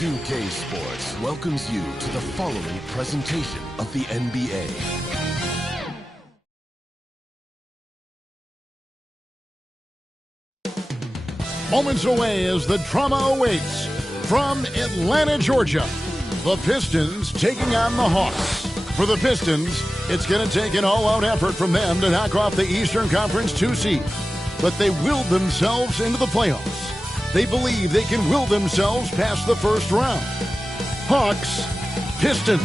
2K Sports welcomes you to the following presentation of the NBA. Moments away as the drama awaits from Atlanta, Georgia. The Pistons taking on the Hawks. For the Pistons, it's going to take an all-out effort from them to knock off the Eastern Conference 2 seed. But they willed themselves into the playoffs. They believe they can will themselves past the first round. Hawks, Pistons.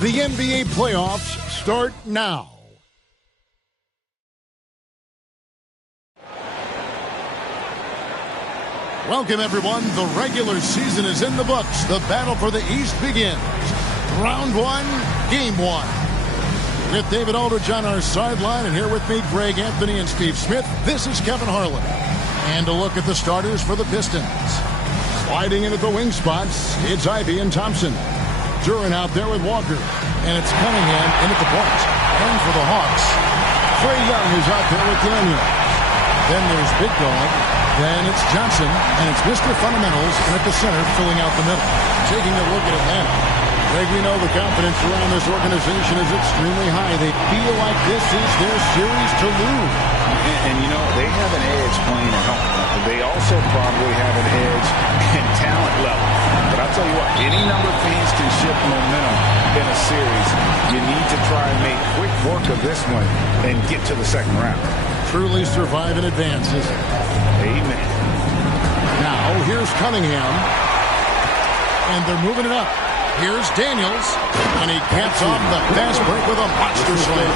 The NBA playoffs start now. Welcome, everyone. The regular season is in the books. The battle for the East begins. Round one, game one. With David Aldridge on our sideline, and here with me, Greg Anthony and Steve Smith, this is Kevin Harlan. And a look at the starters for the Pistons. Sliding in at the wing spots, it's Ivey and Thompson. Duran out there with Walker. And it's Cunningham in at the point. And for the Hawks, Trae Young is out there with Daniels. Then there's Big Dog. Then it's Johnson, and it's Mr. Fundamentals in at the center, filling out the middle. Taking a look at Atlanta. Greg, we know the confidence around this organization is extremely high. They feel like this is their series to lose. And you know, they have an edge playing at home. They also probably have an edge in talent level. But I'll tell you what, any number of teams can shift momentum in a series. You need to try and make quick work of this one and get to the second round. Truly survive in advance, isn't it? Amen. Now, here's Cunningham. And they're moving it up. Here's Daniels. And he caps off the fast break with a monster slam.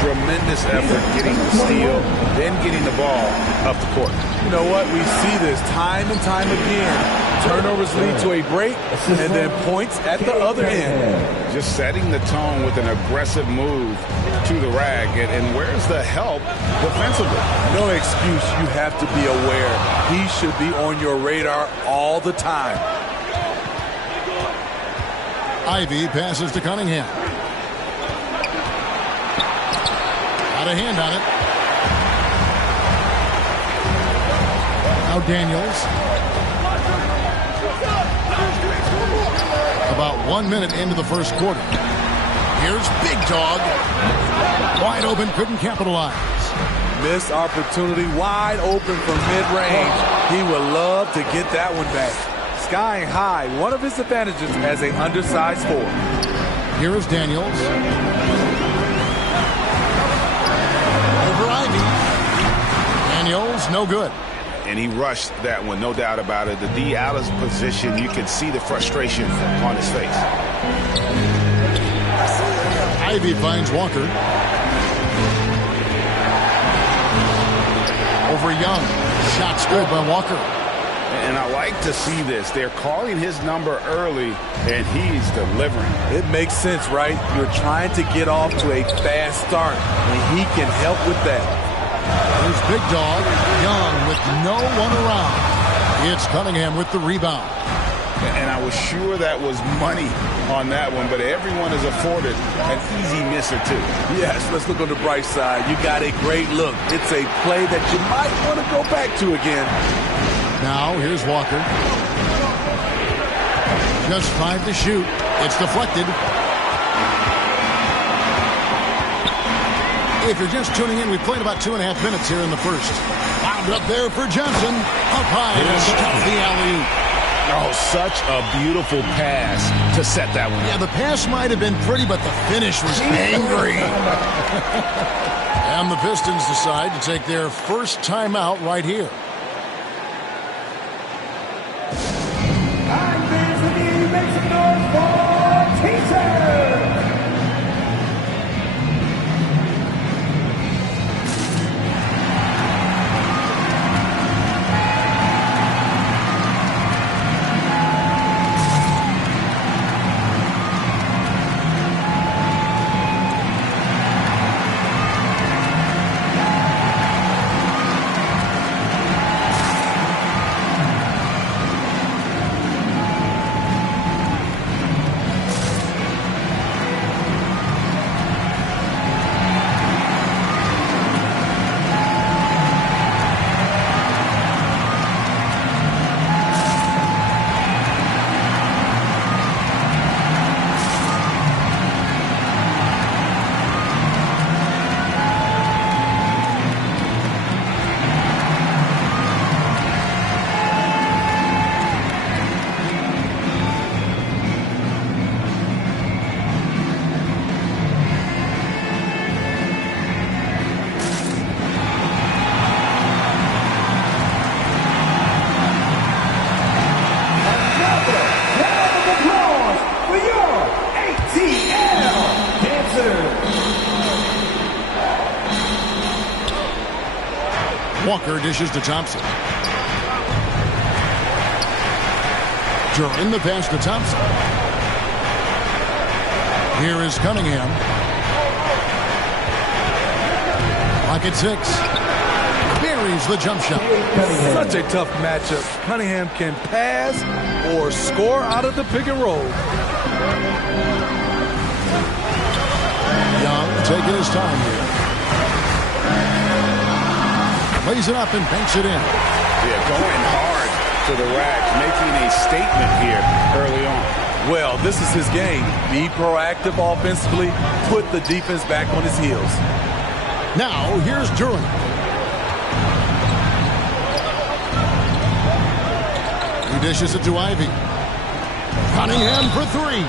Tremendous effort getting the steal, then getting the ball up the court. You know what? We see this time and time again. Turnovers lead to a break, and then points at the other end. Just setting the tone with an aggressive move to the rag. And where's the help defensively? No excuse. You have to be aware. He should be on your radar all the time. Ivey passes to Cunningham. Got a hand on it. Now Daniels. About 1 minute into the first quarter. Here's Big Dog. Wide open, couldn't capitalize. Missed opportunity, wide open from mid-range. He would love to get that one back. Skying high, one of his advantages as an undersized forward. Here is Daniels. Over Ivey. Daniels, no good. And he rushed that one, no doubt about it. The D out of position, you can see the frustration on his face. Ivey finds Walker. Over Young. Shot's good by Walker. And I like to see this. They're calling his number early, and he's delivering. It makes sense, right? You're trying to get off to a fast start, and he can help with that. There's Big Dog. Young with no one around. It's Cunningham with the rebound. And I was sure that was money on that one, but everyone is afforded an easy miss or two. Yes, let's look on the bright side. You got a great look. It's a play that you might want to go back to again. Now, here's Walker. Just 5 to shoot. It's deflected. If you're just tuning in, we played about 2.5 minutes here in the first. Wound up there for Johnson. Up high to stop the alley-oop. Oh, such a beautiful pass to set that one. Yeah, the pass might have been pretty, but the finish was angry. And the Pistons decide to take their first timeout right here. Make some noise for Teaser! Walker dishes to Thompson. In the pass to Thompson. Here is Cunningham. Pocket 6. Buries the jump shot. Such a tough matchup. Cunningham can pass or score out of the pick and roll. Young taking his time here. Lays it up and banks it in. Yeah, going hard to the rack, making a statement here early on. Well, this is his game. Be proactive offensively, put the defense back on his heels. Now, here's Duren. He dishes it to Ivey. Cunningham for 3.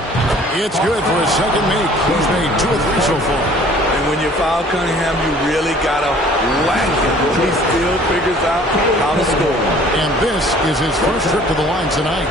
It's good for his second make. He's made 2 of 3 so far. And when you foul Cunningham, you really got to whack him. He still figures out how to score. And this is his first trip to the line tonight.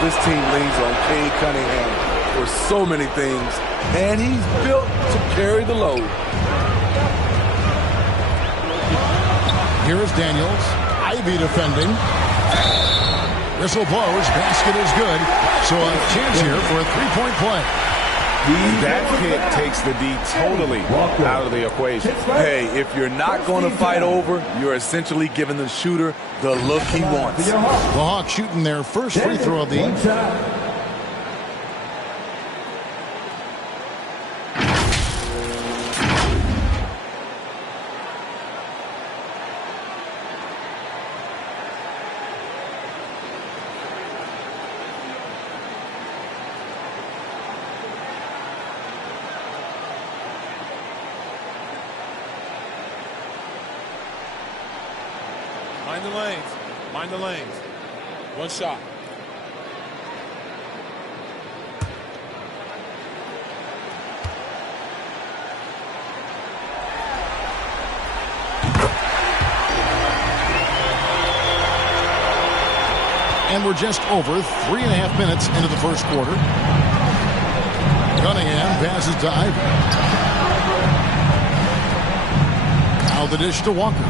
This team leans on Cade Cunningham for so many things, and he's built to carry the load. Here is Daniels. Ivey defending. Whistle blows. Basket is good. So a chance here for a 3-point play. That pick takes the D totally out of the equation. Hey, if you're not going to fight over, you're essentially giving the shooter the look he wants. The Hawks shooting their first free throw of the evening. Mind the lanes. Mind the lanes. One shot. And we're just over 3.5 minutes into the first quarter. Cunningham passes to Ivey. Now the dish to Walker.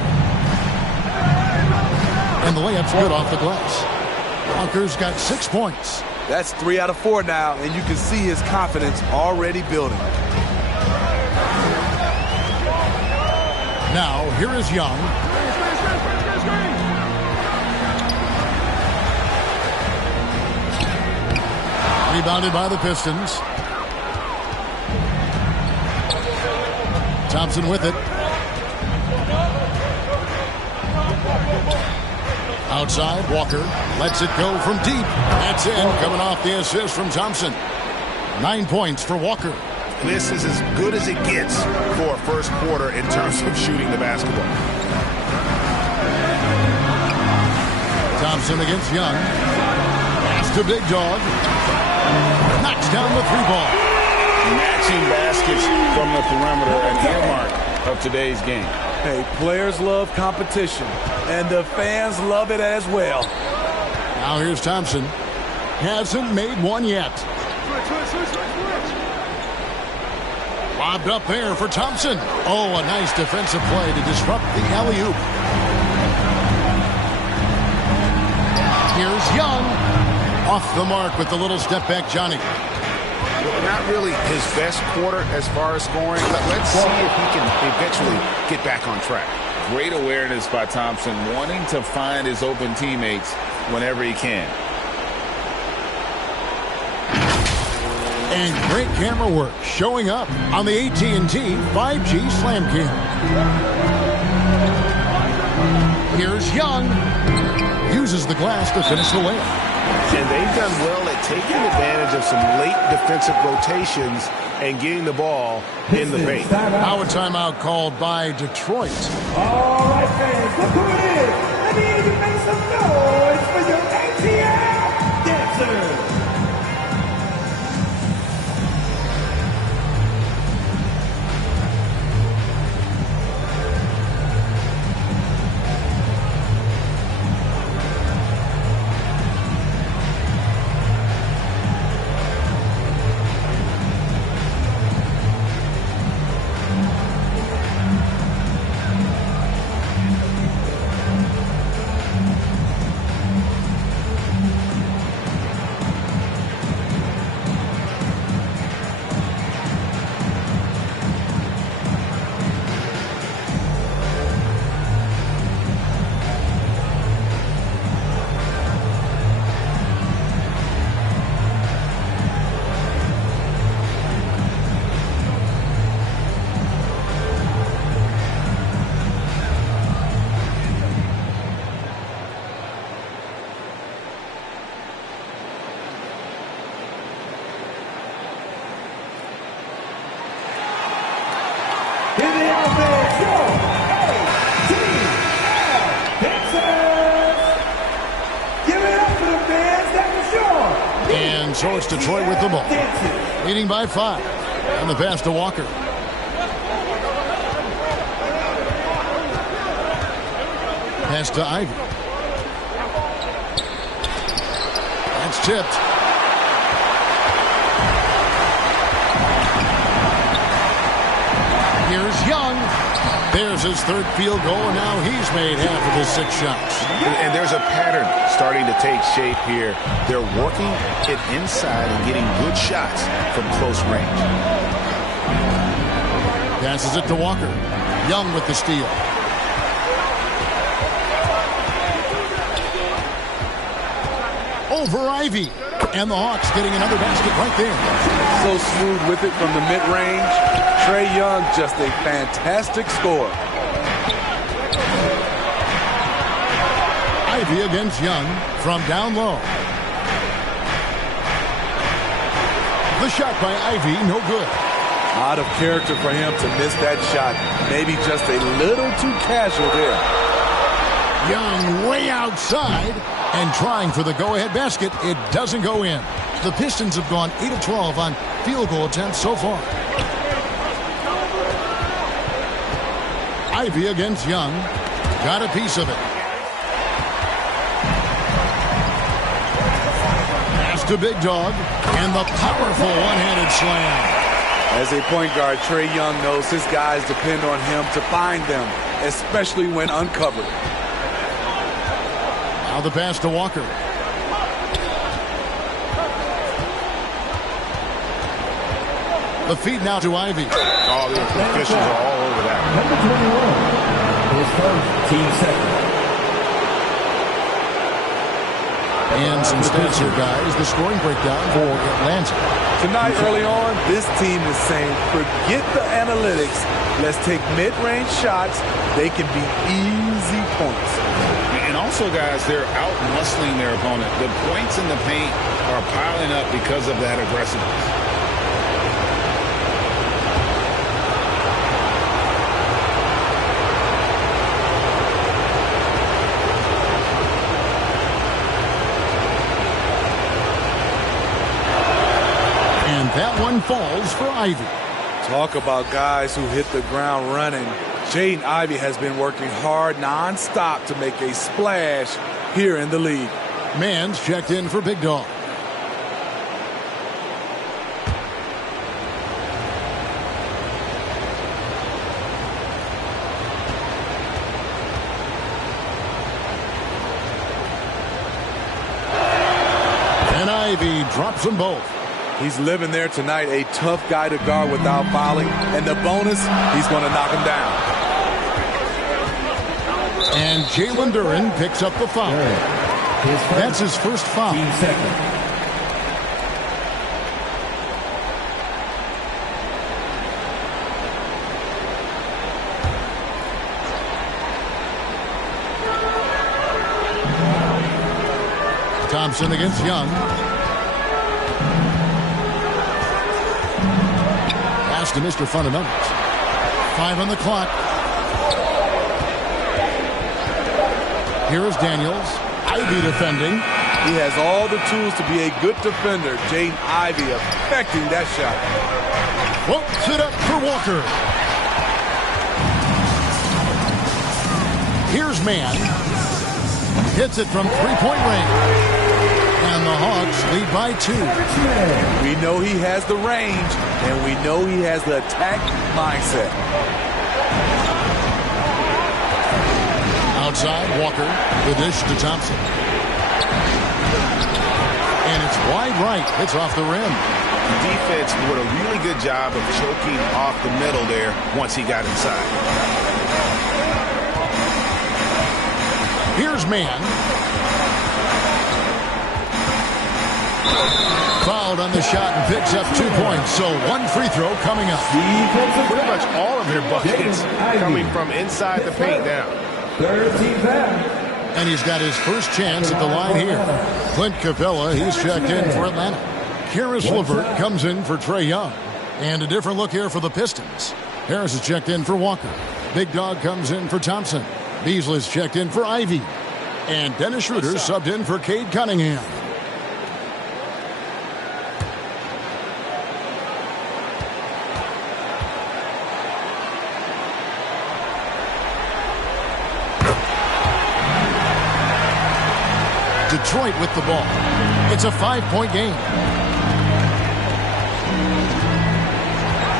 And the layup's good off the glass. Walker's got 6 points. That's 3 out of 4 now, and you can see his confidence already building. Now, here is Young. Rebounded by the Pistons. Thompson with it. Outside, Walker lets it go from deep. That's in, coming off the assist from Thompson. 9 points for Walker. This is as good as it gets for a first quarter in terms of shooting the basketball. Thompson against Young. Pass to Big Dog. Knocks down the 3-ball. Matching baskets from the perimeter, an earmark of today's game. Hey, players love competition, and the fans love it as well. Now here's Thompson. Hasn't made one yet. Lobbed up there for Thompson. Oh, a nice defensive play to disrupt the alley-oop. Here's Young. Off the mark with the little step back, Johnny. Well, not really his best quarter as far as scoring. Let's see if he can eventually get back on track. Great awareness by Thompson, wanting to find his open teammates whenever he can. And great camera work showing up on the AT&T 5G Slam Cam. Here's Young. Uses the glass to finish the layup. And they've done well at taking advantage of some late defensive rotations and getting the ball in the paint. Now a timeout called by Detroit. All right, fans, look who it is. Let me hear you make some noise for your In the offense, your ATL Pixels. Give it up for the fans. That was your. And so it's Detroit with the ball. Leading by 5. And the pass to Walker. Pass to Ivy. That's tipped. Here's Young. There's his 3rd field goal, and now he's made half of his 6 shots. And there's a pattern starting to take shape here. They're working it inside and getting good shots from close range. Passes it to Walker. Young with the steal. Over Ivy. And the Hawks getting another basket right there. So smooth with it from the mid-range. Trae Young, just a fantastic scorer. Ivy against Young from down low. The shot by Ivy, no good. Out of character for him to miss that shot. Maybe just a little too casual there. Young way outside and trying for the go-ahead basket. It doesn't go in. The Pistons have gone 8 of 12 on field goal attempts so far. Ivy against Young. Got a piece of it. Pass to Big Dog. And the powerful one-handed slam. As a point guard, Trae Young knows his guys depend on him to find them, especially when uncovered. Now the pass to Walker. The feed now to Ivy. Oh, the officials are all over that. Number 21. His first, team second. And some stats here, guys. The scoring breakdown for Atlanta. Tonight, early on, this team is saying, forget the analytics. Let's take mid-range shots. They can be easy points. And also, guys, they're out-muscling their opponent. The points in the paint are piling up because of that aggressiveness. That one falls for Ivy. Talk about guys who hit the ground running. Jaden Ivey has been working hard nonstop to make a splash here in the league. Mans checked in for Big Dog. And Ivy drops them both. He's living there tonight, a tough guy to guard without fouling. And the bonus, he's going to knock him down. And Jalen Duren picks up the foul. That's his first foul. Team second. Thompson against Young. To Mr. Fundamentals. 5 on the clock. Here is Daniels. Ivy defending. He has all the tools to be a good defender. Jaden Ivey affecting that shot. Floats it up for Walker. Here's Mann. Hits it from three-point range. And the Hawks lead by 2. We know he has the range, and we know he has the attack mindset. Outside, Walker, the dish to Thompson. And it's wide right. It's off the rim. The defense did a really good job of choking off the middle there once he got inside. Here's Mann. Fouled on the shot and picks up 2 points. So one free throw coming up. Pretty much all of their buckets coming from inside the paint now. Third team foul. And he's got his first chance at the line here. Clint Capella, he's checked in for Atlanta. Karis LeVert comes in for Trae Young. And a different look here for the Pistons. Harris is checked in for Walker. Big Dog comes in for Thompson. Beasley's checked in for Ivy. And Dennis Schroeder subbed in for Cade Cunningham. Detroit with the ball. It's a 5-point game.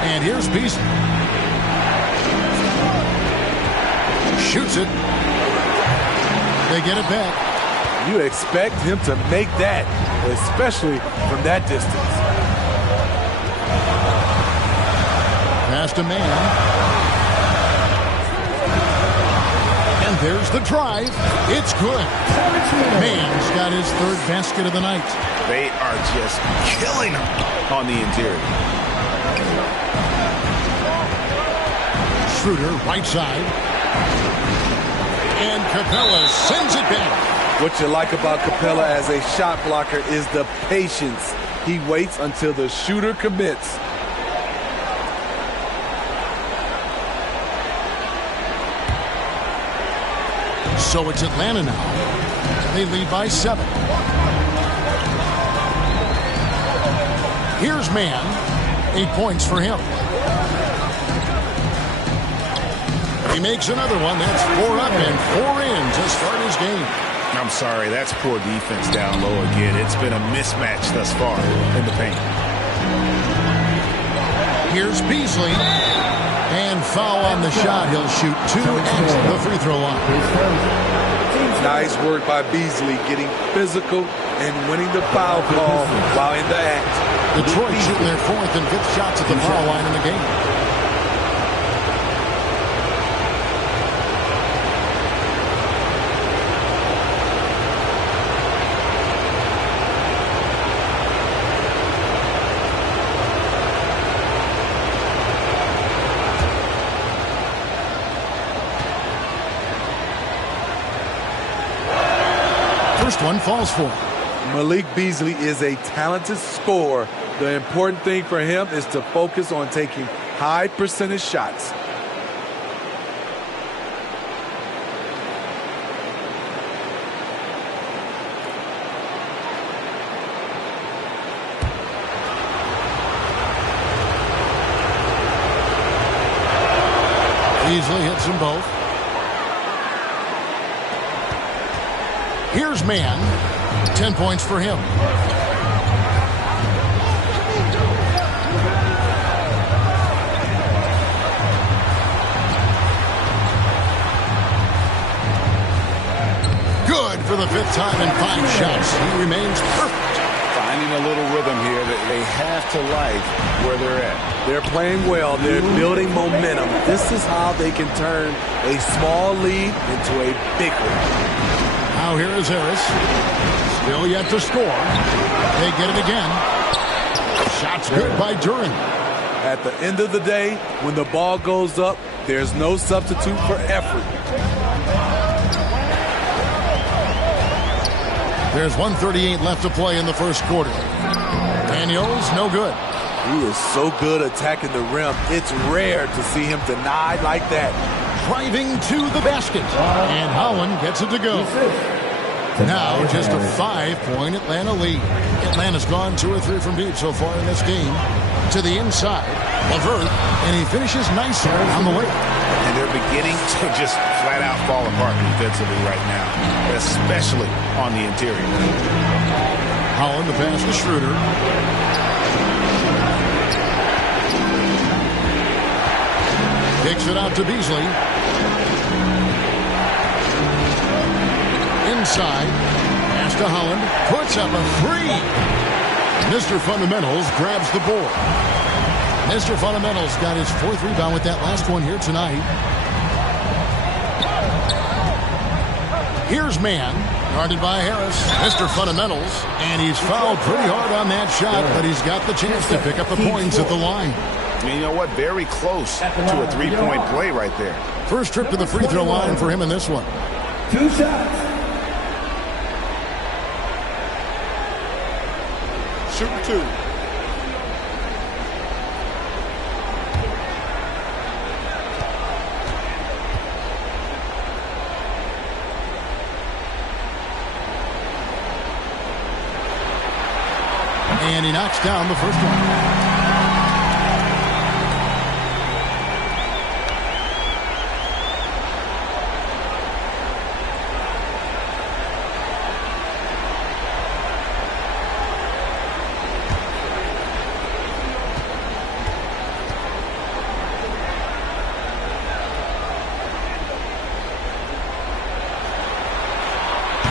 And here's Beasley. Shoots it. They get it back. You expect him to make that, especially from that distance. Pass to man. And there's the drive. It's good. Man's got his third basket of the night. They are just killing him on the interior. Schroeder, right side. And Capella sends it back. What you like about Capella as a shot blocker is the patience. He waits until the shooter commits. So it's Atlanta now. They lead by 7. Here's Mann. 8 points for him. He makes another one. That's 4 up and 4 in to start his game. I'm sorry, that's poor defense down low again. It's been a mismatch thus far in the paint. Here's Beasley. And foul on the shot. He'll shoot 2 at the free throw line. Nice work by Beasley, getting physical and winning the foul call while in the act. Detroit shooting their 4th and 5th shots at the foul line in the game. First one falls for him. Malik Beasley is a talented scorer. The important thing for him is to focus on taking high percentage shots. Beasley hits them both. Here's Mann. 10 points for him. Good for the 5th time in 5 shots. He remains perfect. Finding a little rhythm here that they have to like where they're at. They're playing well. They're building momentum. This is how they can turn a small lead into a big one. Now here is Harris. Still yet to score. They get it again. Shot's good by Duren. At the end of the day, when the ball goes up, there's no substitute for effort. There's 1:38 left to play in the first quarter. Daniels, no good. He is so good attacking the rim. It's rare to see him denied like that. Driving to the basket. And Howland gets it to go. Now just a 5-point Atlanta lead. Atlanta's gone 2 or 3 from deep so far in this game. To the inside, LeVert, and he finishes nicely on the way. And they're beginning to just flat out fall apart defensively right now, especially on the interior. Howland the pass to Schroeder. Kicks it out to Beasley. Inside. Pass to Howland. Puts up a 3. Mr. Fundamentals grabs the board. Mr. Fundamentals got his 4th rebound with that last one here tonight. Here's Mann. Guarded by Harris. Mr. Fundamentals. And he's fouled pretty hard on that shot, but he's got the chance to pick up the points at the line. And you know what? Very close to a 3-point play right there. First trip to the free throw line for him in this one. 2 shots. Shooting 2. And he knocks down the first one.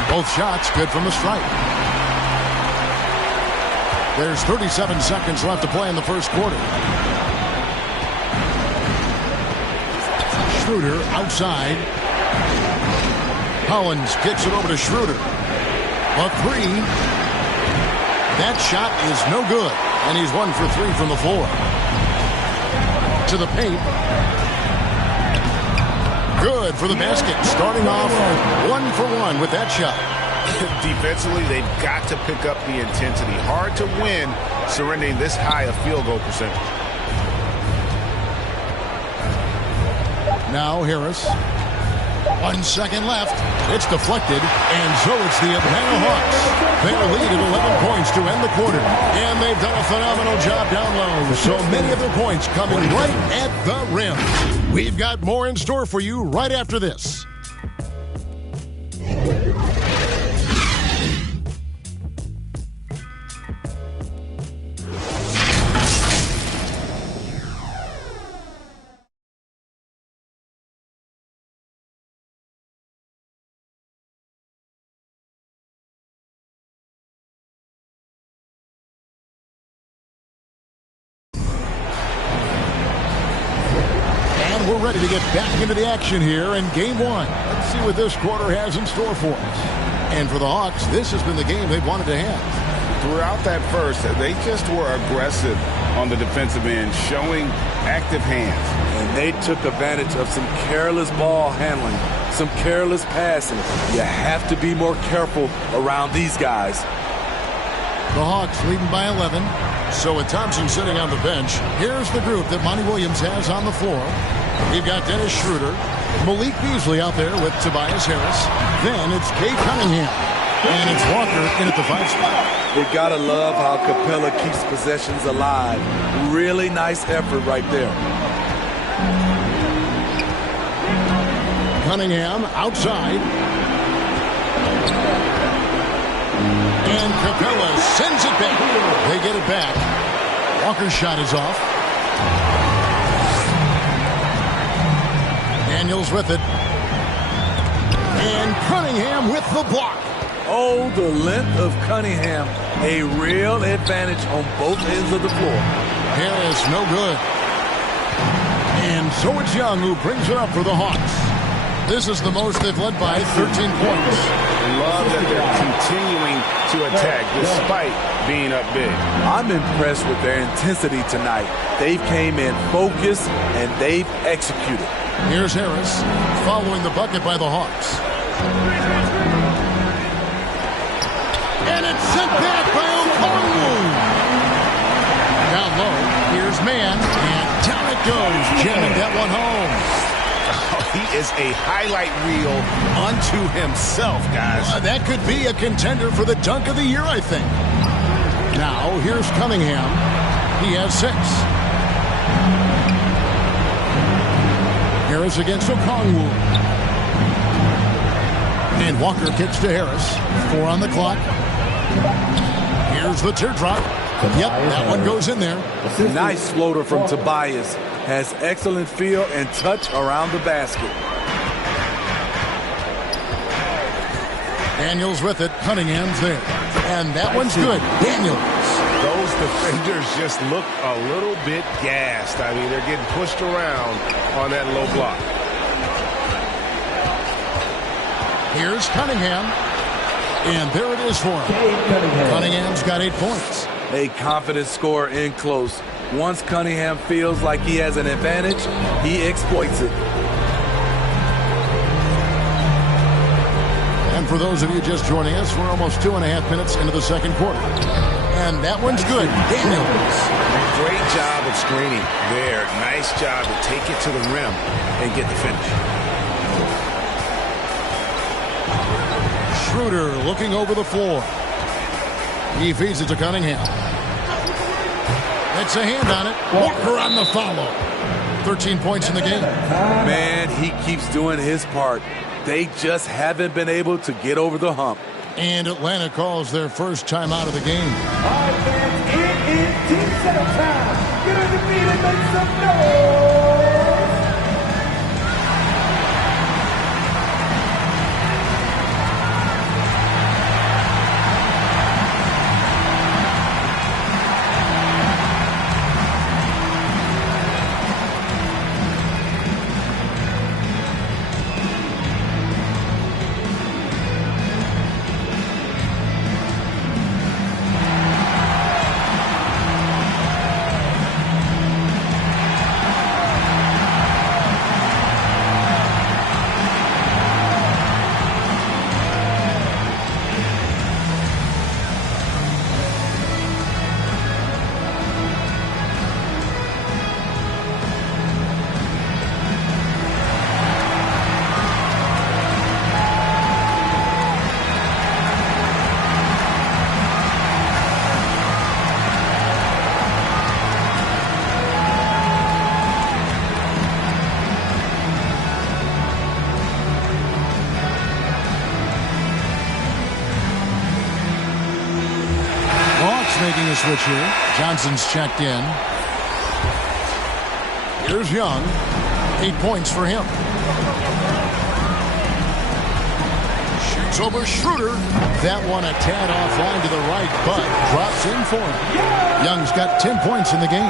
Both shots good from the stripe. There's 37 seconds left to play in the first quarter. Schroeder outside. Collins kicks it over to Schroeder. A three. That shot is no good. And he's 1 for 3 from the floor. To the paint. Good for the basket. Starting off 1 for 1 with that shot. Defensively, they've got to pick up the intensity. Hard to win surrendering this high a field goal percentage. Now Harris. 1 second left. It's deflected, and so it's the Atlanta Hawks. Their lead at 11 points to end the quarter, and they've done a phenomenal job down low. So many of their points coming right at the rim. We've got more in store for you right after this. We're ready to get back into the action here in game one. Let's see what this quarter has in store for us. And for the Hawks, this has been the game they've wanted to have. Throughout that first, they just were aggressive on the defensive end, showing active hands. And they took advantage of some careless ball handling, some careless passing. You have to be more careful around these guys. The Hawks leading by 11. So with Thompson sitting on the bench, here's the group that Monty Williams has on the floor. We've got Dennis Schroeder, Malik Beasley out there with Tobias Harris. Then it's Cade Cunningham. And it's Walker in at the 5 spot. You gotta love how Capella keeps possessions alive. Really nice effort right there. Cunningham outside. And Capella sends it back. They get it back. Walker's shot is off. Daniels with it. And Cunningham with the block. Oh, the length of Cunningham. A real advantage on both ends of the floor. Harris, no good. And so it's Young who brings it up for the Hawks. This is the most they've led by 13 points. Love that they're continuing to attack despite being up big. I'm impressed with their intensity tonight. They've came in focused and they've executed. Here's Harris following the bucket by the Hawks. And it's sent back by Okongwu. Down low, here's Mann, and down it goes, jamming that one home. He is a highlight reel unto himself, guys. That could be a contender for the dunk of the year, I think. Now, here's Cunningham. He has 6. Harris against Okongwu. And Walker kicks to Harris. 4 on the clock. Here's the teardrop. Yep, that one goes in there. Nice floater from Tobias. Has excellent feel and touch around the basket. Daniels with it. Cunningham's there. And that one's good. Daniels. Those defenders just look a little bit gassed. I mean, they're getting pushed around on that low block. Here's Cunningham. And there it is for him. Cunningham's got 8 points. A confident scorer in close. Once Cunningham feels like he has an advantage, he exploits it. And for those of you just joining us, we're almost 2.5 minutes into the second quarter. And that one's good. Daniels. Great job of screening there. Nice job to take it to the rim and get the finish. Schroeder looking over the floor. He feeds it to Cunningham. Gets a hand on it. Walker on the follow. 13 points in the game. Man, he keeps doing his part. They just haven't been able to get over the hump. And Atlanta calls their first time out of the game. All right, fans, it is team setup time. Get on your feet and make some noise. Making a switch here. Johnson's checked in. Here's Young. 8 points for him. Shoots over Schroeder. That one a tad offline to the right, but drops in for him. Young's got 10 points in the game.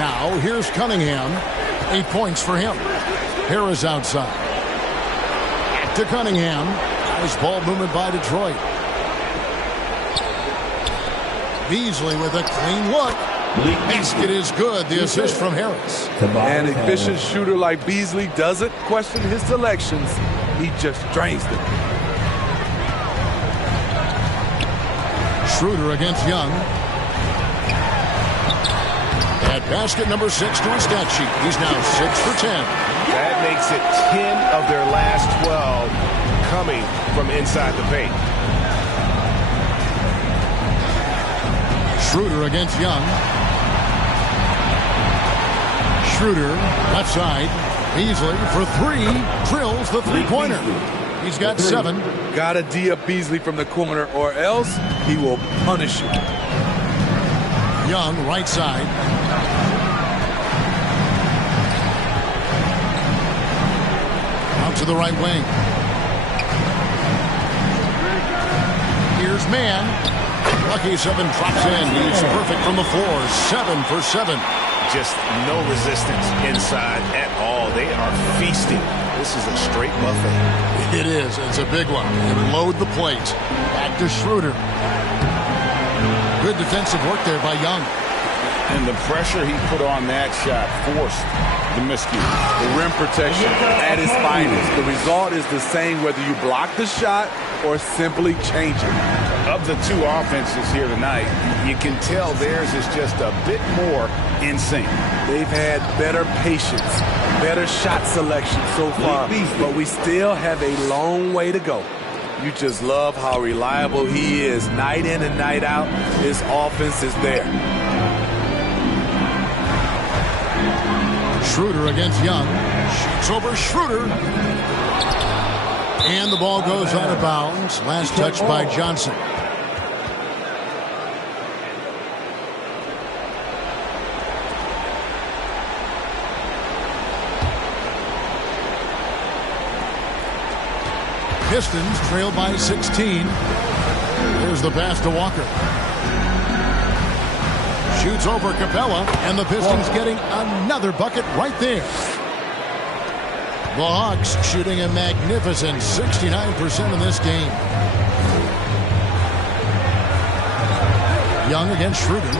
Now here's Cunningham. 8 points for him. Harris outside. To Cunningham. Nice ball movement by Detroit. Beasley with a clean look. Basket is good. The assist from Harris. An efficient shooter like Beasley doesn't question his selections. He just drains them. Schroeder against Young. At basket number 6 to his stat sheet. He's now 6 for 10. That makes it 10 of their last 12 coming from inside the paint. Schroeder against Young. Schroeder, left side. Beasley for 3. Drills the three-pointer. He's got 7. Gotta D up Beasley from the corner or else he will punish you. Young, right side. Out to the right wing. Here's Mann. Lucky 7 drops in. He's perfect from the floor. 7 for 7. Just no resistance inside at all. They are feasting. This is a straight buffet. It is. It's a big one. And load the plate. Back to Schroeder. Good defensive work there by Young. And the pressure he put on that shot forced the miscue. The rim protection at its finest. The result is the same whether you block the shot or simply change it. Of the two offenses here tonight, you can tell theirs is just a bit more in sync. They've had better patience, better shot selection so far, but we still have a long way to go. You just love how reliable he is night in and night out. His offense is there. Schroeder against Young. Shoots over Schroeder. And the ball goes out of bounds. Last touch by Johnson. Pistons trail by 16. There's the pass to Walker. Shoots over Capella, and the Pistons getting another bucket right there. The Hawks shooting a magnificent 69% in this game. Young against Schroeder.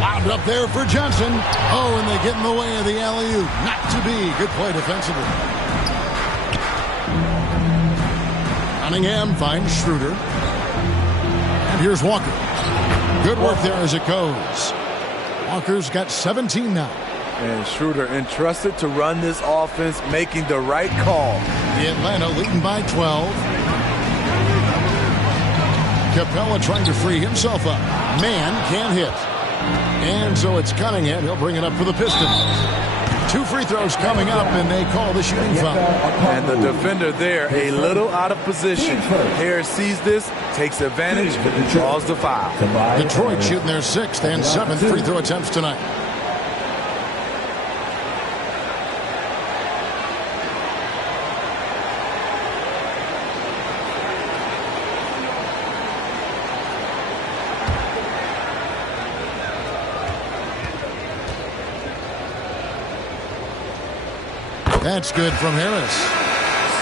Lobbed up there for Johnson. Oh, and they get in the way of the alley-oop. Not to be. Good play defensively. Cunningham finds Schroeder. And here's Walker. Good work there as it goes. Walker's got 17 now. And Schroeder entrusted to run this offense, making the right call. The Atlanta leading by 12. Capella trying to free himself up. Man can't hit. And so it's Cunningham. He'll bring it up for the Pistons. 2 free throws coming up, and they call the shooting foul. And the defender there a little out of position. Harris sees this, takes advantage, and draws the foul. Detroit shooting their 6th and 7th free throw attempts tonight. That's good from Harris.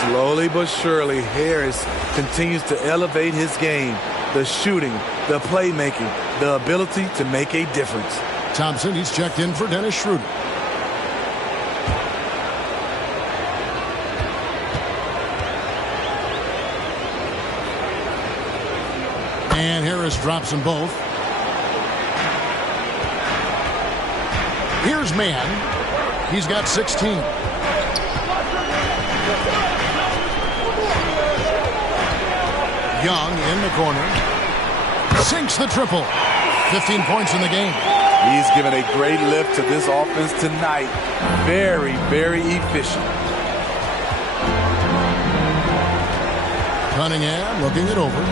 Slowly but surely, Harris continues to elevate his game. The shooting, the playmaking, the ability to make a difference. Thompson, he's checked in for Dennis Schroeder. And Harris drops them both. Here's Mann. He's got 16. Young in the corner. Sinks the triple. 15 points in the game. He's given a great lift to this offense tonight. Very, very efficient. Cunningham looking it over.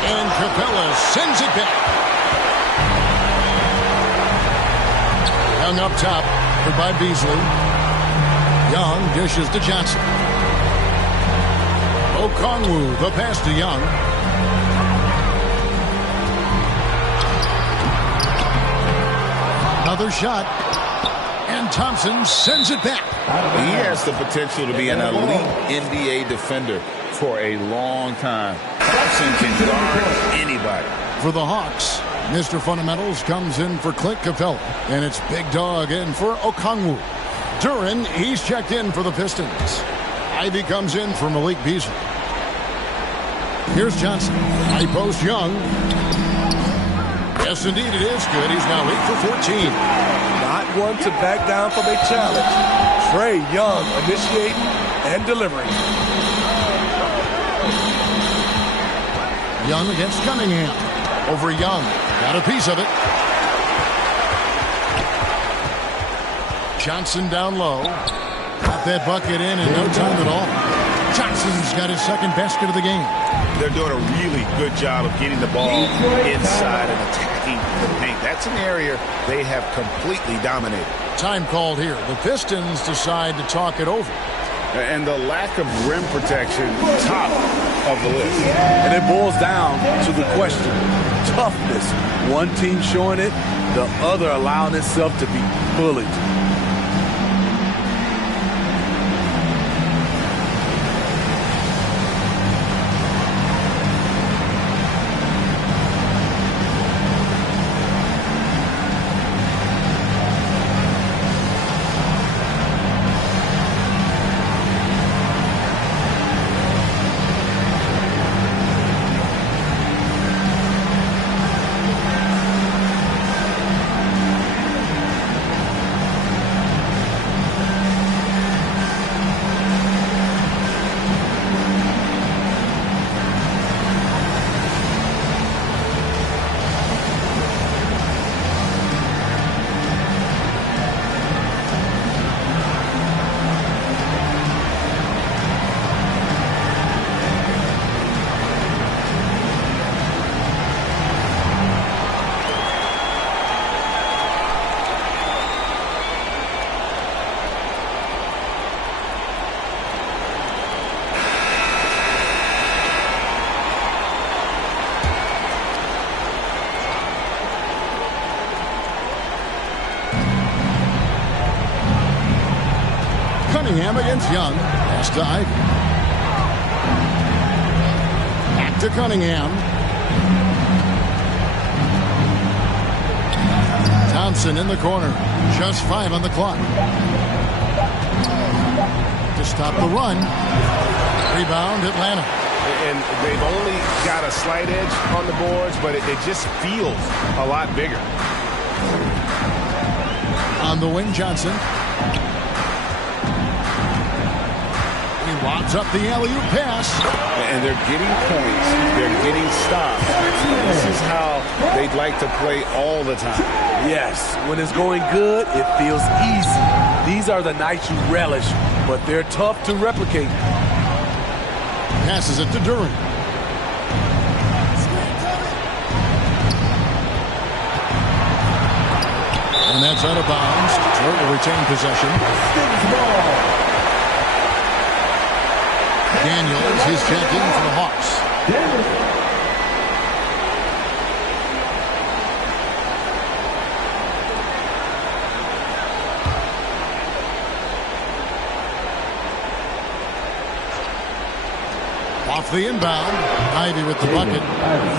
And Capella sends it back. Young up top by Beasley. Young dishes to Johnson. Okongwu, the pass to Young. Another shot. And Thompson sends it back. He has the potential to be an elite NBA defender for a long time. Thompson can guard anybody. For the Hawks, Mr. Fundamentals comes in for Clint Capella. And it's Big Dog in for Okongwu. Duran, he's checked in for the Pistons. Ivy comes in for Malik Beasley. Here's Johnson. High post Young. Yes, indeed, it is good. He's now 8 for 14. Not one to back down from a challenge. Trae Young initiating and delivering. Young against Cunningham. Over Young. Got a piece of it. Johnson down low. Got that bucket in no time at all. Johnson's got his 2nd basket of the game. They're doing a really good job of getting the ball inside and attacking the paint. That's an area they have completely dominated. Time called here. The Pistons decide to talk it over. And the lack of rim protection, top of the list. And it boils down to the question. Toughness. One team showing it, the other allowing itself to be bullied. Cunningham against Young. Pass to Ivy. Back to Cunningham. Thompson in the corner. Just 5 on the clock. To stop the run. Rebound, Atlanta. And they've only got a slight edge on the boards, but it just feels a lot bigger. On the wing, Johnson. He Lobs up the alley-oop pass. And they're getting points. They're getting stops. This is how they'd like to play all the time. Yes, when it's going good, it feels easy. These are the nights you relish, but they're tough to replicate. Passes it to Duran. And that's out of bounds. Detroit will retain possession. Daniels is checked in for the Hawks. Off the inbound. Ivey with the bucket.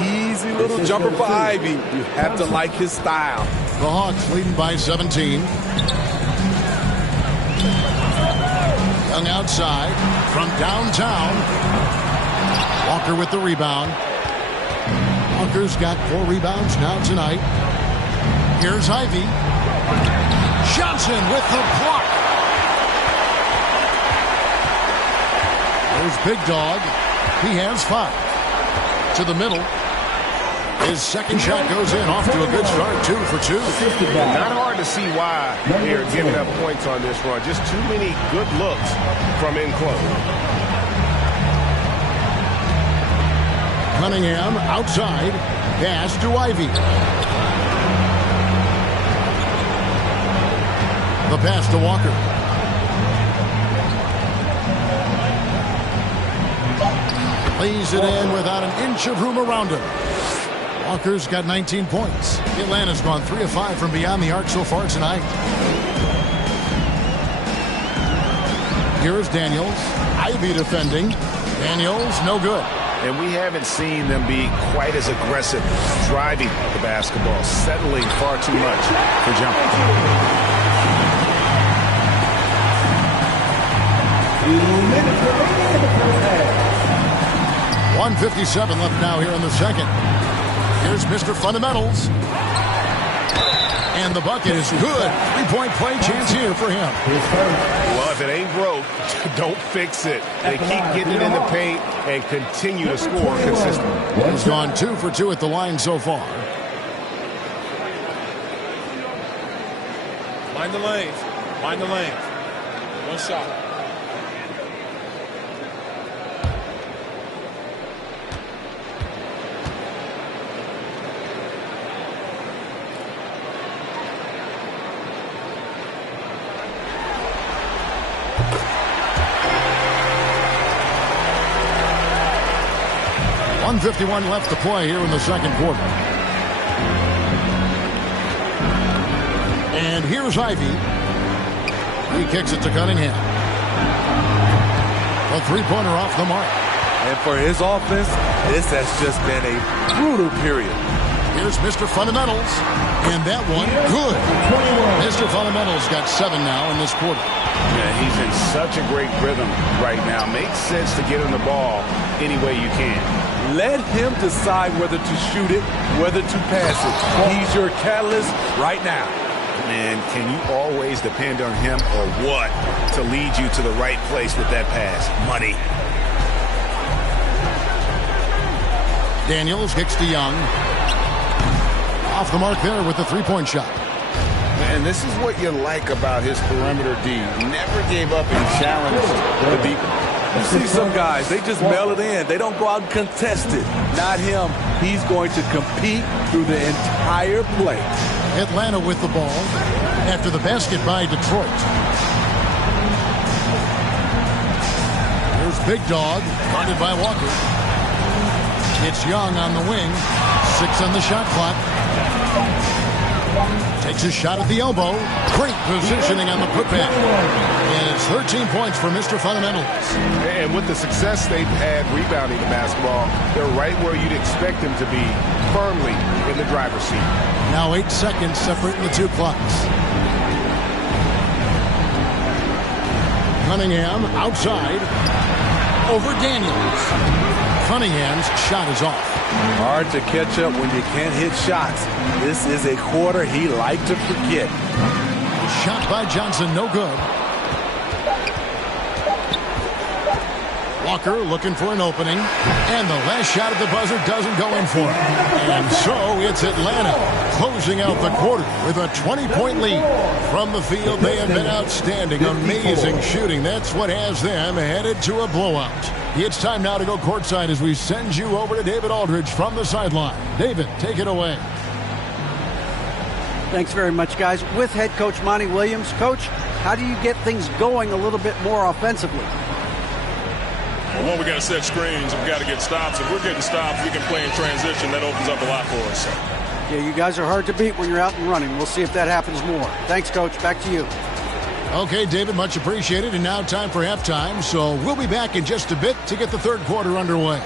Easy little jumper for Ivey. You have to like his style. The Hawks leading by 17. Young outside from downtown. Walker with the rebound. Walker's got 4 rebounds now tonight. Here's Ivey. Johnson with the block. There's Big Dog. He has 5. To the middle. His second shot goes in, off to a good start, 2 for 2. Not hard to see why they're giving up points on this run. Just too many good looks from in close. Cunningham outside. Pass to Ivey. The pass to Walker. Lays it in without an inch of room around him. Walker's got 19 points. Atlanta's gone 3 of 5 from beyond the arc so far tonight. Here's Daniels. Ivey defending. Daniels, no good. And we haven't seen them be quite as aggressive driving the basketball, settling far too much for jumping. 2 minutes remaining in the first half. 1:57 left now here in the second. Here's Mr. Fundamentals. And the bucket is good. 3-point play chance here for him. Well, if it ain't broke, don't fix it. They keep getting it in the paint and continue to score consistently. He's gone 2 for 2 at the line so far. Mind the lanes. Mind the lanes. One shot. .151 left to play here in the second quarter. And here's Ivey. He kicks it to Cunningham. A 3-pointer off the mark. And for his offense, this has just been a brutal period. Here's Mr. Fundamentals. And that one, good. Mr. Fundamentals got 7 now in this quarter. Yeah, he's in such a great rhythm right now. Makes sense to get him the ball any way you can. Let him decide whether to shoot it, whether to pass it. He's your catalyst right now. And can you always depend on him or what to lead you to the right place with that pass? Money. Daniels kicks to Young. Off the mark there with the 3-point shot. And this is what you like about his perimeter D. Never gave up and challenged the deep. You see some guys, they just mail it in. They don't go out and contest it. Not him. He's going to compete through the entire play. Atlanta with the ball after the basket by Detroit. Here's Big Dog, guarded by Walker. It's Young on the wing. 6 on the shot clock. Takes a shot at the elbow. Great positioning on the putback. And it's 13 points for Mr. Fundamentals. And with the success they've had rebounding the basketball, they're right where you'd expect them to be, firmly in the driver's seat. Now 8 seconds separating the 2 clocks. Cunningham outside. Over Daniels. Cunningham's shot is off. Hard to catch up when you can't hit shots. This is a quarter he liked to forget. Shot by Johnson, no good. Walker looking for an opening. And the last shot at the buzzer doesn't go in for it. And so it's Atlanta closing out the quarter with a 20-point lead. From the field, they have been outstanding. Amazing shooting. That's what has them headed to a blowout. It's time now to go courtside as we send you over to David Aldridge from the sideline. David, take it away. Thanks very much, guys. With head coach Monty Williams. Coach, how do you get things going a little bit more offensively? Well, one, we got to set screens. We got to get stops. If we're getting stops, we can play in transition. That opens up a lot for us. Yeah, you guys are hard to beat when you're out and running. We'll see if that happens more. Thanks, Coach. Back to you. Okay, David, much appreciated. And now time for halftime. So we'll be back in just a bit to get the third quarter underway.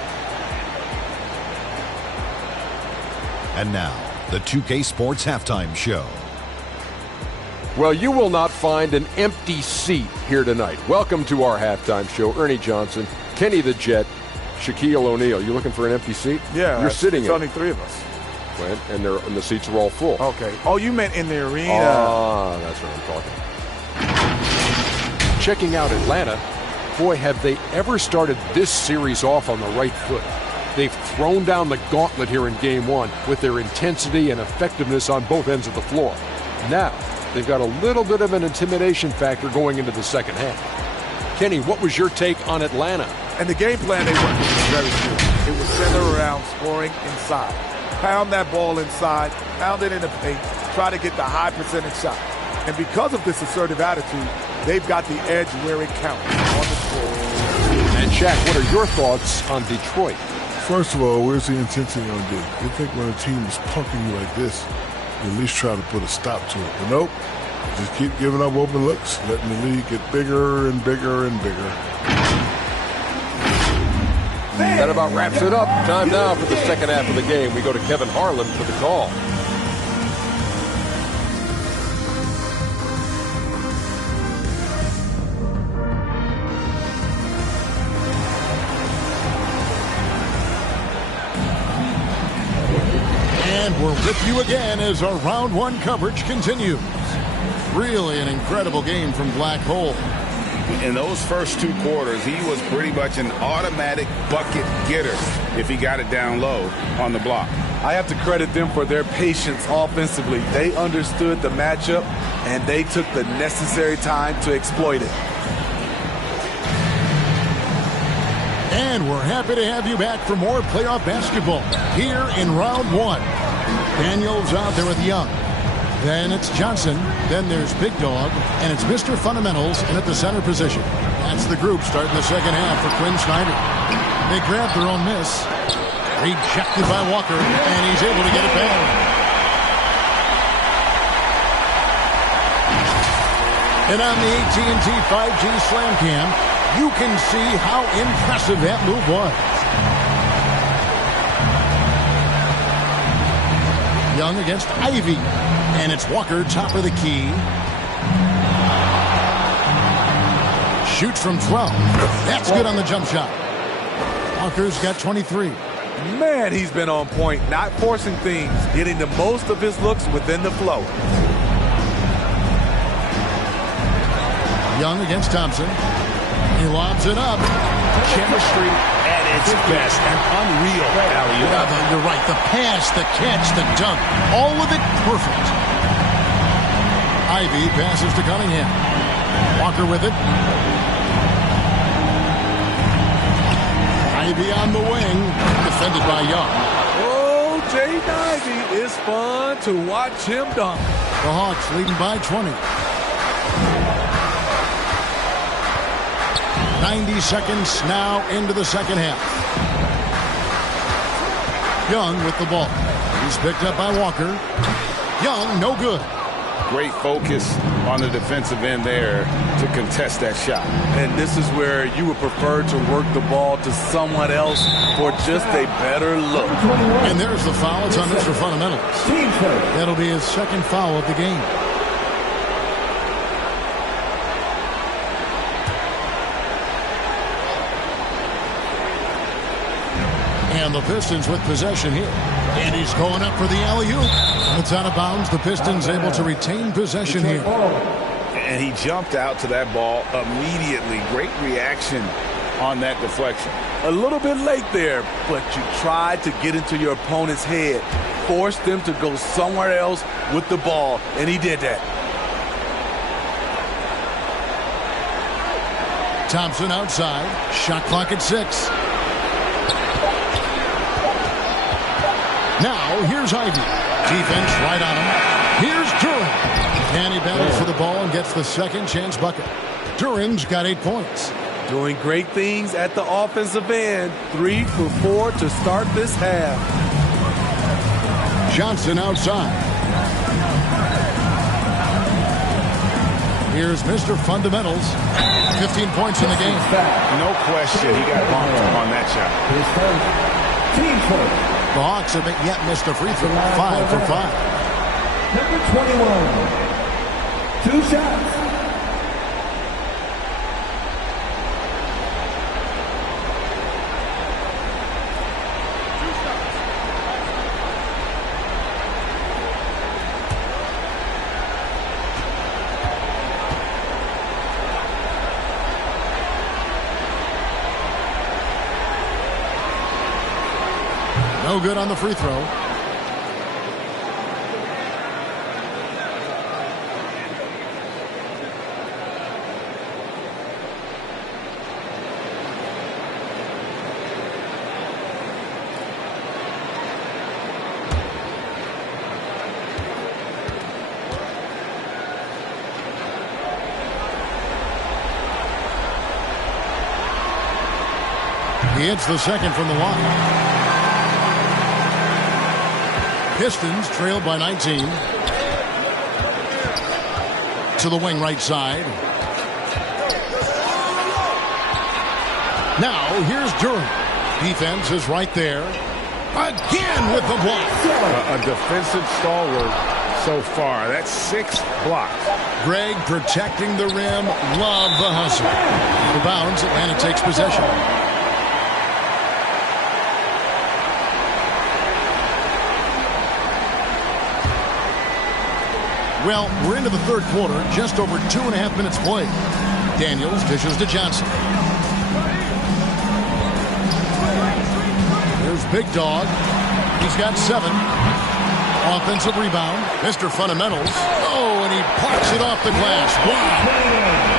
And now, the 2K Sports Halftime Show. Well, you will not find an empty seat here tonight. Welcome to our halftime show. Ernie Johnson, Kenny the Jet, Shaquille O'Neal. You looking for an empty seat? Yeah. You're sitting in. There's only three of us. And the seats are all full. Okay. Oh, you meant in the arena. Ah, that's what I'm talking. Checking out Atlanta, boy, have they ever started this series off on the right foot. They've thrown down the gauntlet here in Game 1 with their intensity and effectiveness on both ends of the floor. Now, they've got a little bit of an intimidation factor going into the second half. Kenny, what was your take on Atlanta? And the game plan they went with was very good. It was centered around scoring inside. Pound that ball inside, pound it in the paint, try to get the high percentage shot. And because of this assertive attitude, they've got the edge where it counts on the floor. And Shaq, what are your thoughts on Detroit? First of all, where's the intensity on this? You think when a team is punking you like this, you at least try to put a stop to it. But nope, just keep giving up open looks, letting the league get bigger and bigger and bigger. That about wraps it up. Time now for the second half of the game. We go to Kevin Harlan for the call. And we're with you again as our round one coverage continues. Really an incredible game from Black Hole. In those first two quarters, he was pretty much an automatic bucket getter if he got it down low on the block. I have to credit them for their patience offensively. They understood the matchup, and they took the necessary time to exploit it. And we're happy to have you back for more playoff basketball here in round one. Daniels out there with Young. Then it's Johnson. Then there's Big Dog. And it's Mr. Fundamentals in at the center position. That's the group starting the second half for Quinn Snyder. They grab their own miss. Rejected by Walker. And he's able to get it back. And on the AT&T 5G Slam Cam, you can see how impressive that move was. Young against Ivy. And it's Walker, top of the key. Shoots from 12. That's good on the jump shot. Walker's got 23. Man, he's been on point, not forcing things, getting the most of his looks within the flow. Young against Thompson. He lobs it up. Chemistry at its best. An unreal alley-oop. Yeah, you're right. The pass, the catch, the dunk. All of it perfect. Ivy passes to Cunningham. Walker with it. Ivy on the wing. Defended by Young. Oh, Jaden Ivy is fun to watch him dunk. The Hawks leading by 20. 90 seconds now into the second half. Young with the ball. He's picked up by Walker. Young, no good. Great focus on the defensive end there to contest that shot. And this is where you would prefer to work the ball to someone else for just a better look. And there's the foul. It's on Mr. Fundamentals. That'll be his second foul of the game. And the Pistons with possession here. And he's going up for the alley-oop. It's out of bounds. The Pistons able to retain possession here. And he jumped out to that ball immediately. Great reaction on that deflection. A little bit late there, but you tried to get into your opponent's head. Force them to go somewhere else with the ball, and he did that. Thompson outside. Shot clock at 6. Now, here's Ivy. Defense right on him. Here's Duren. And he battles for the ball and gets the second chance bucket. Duren's got 8 points. Doing great things at the offensive end. 3 for 4 to start this half. Johnson outside. Here's Mr. Fundamentals. 15 points in the game. No question he got bumped on that shot. Team first. The Hawks have yet missed a free throw. 5 for 5. Number 21. 2 shots. No good on the free throw. He hits the second from the line. Pistons trail by 19. To the wing right side. Now, here's Duren. Defense is right there. Again with the block. A defensive stalwart so far. That's 6 blocks. Greg protecting the rim. Love the hustle. Rebounds. Atlanta takes possession. Well, we're into the third quarter, just over 2.5 minutes played. Daniels dishes to Johnson. Here's Big Dog. He's got 7. Offensive rebound. Mr. Fundamentals. Oh, and he parks it off the glass. Wow.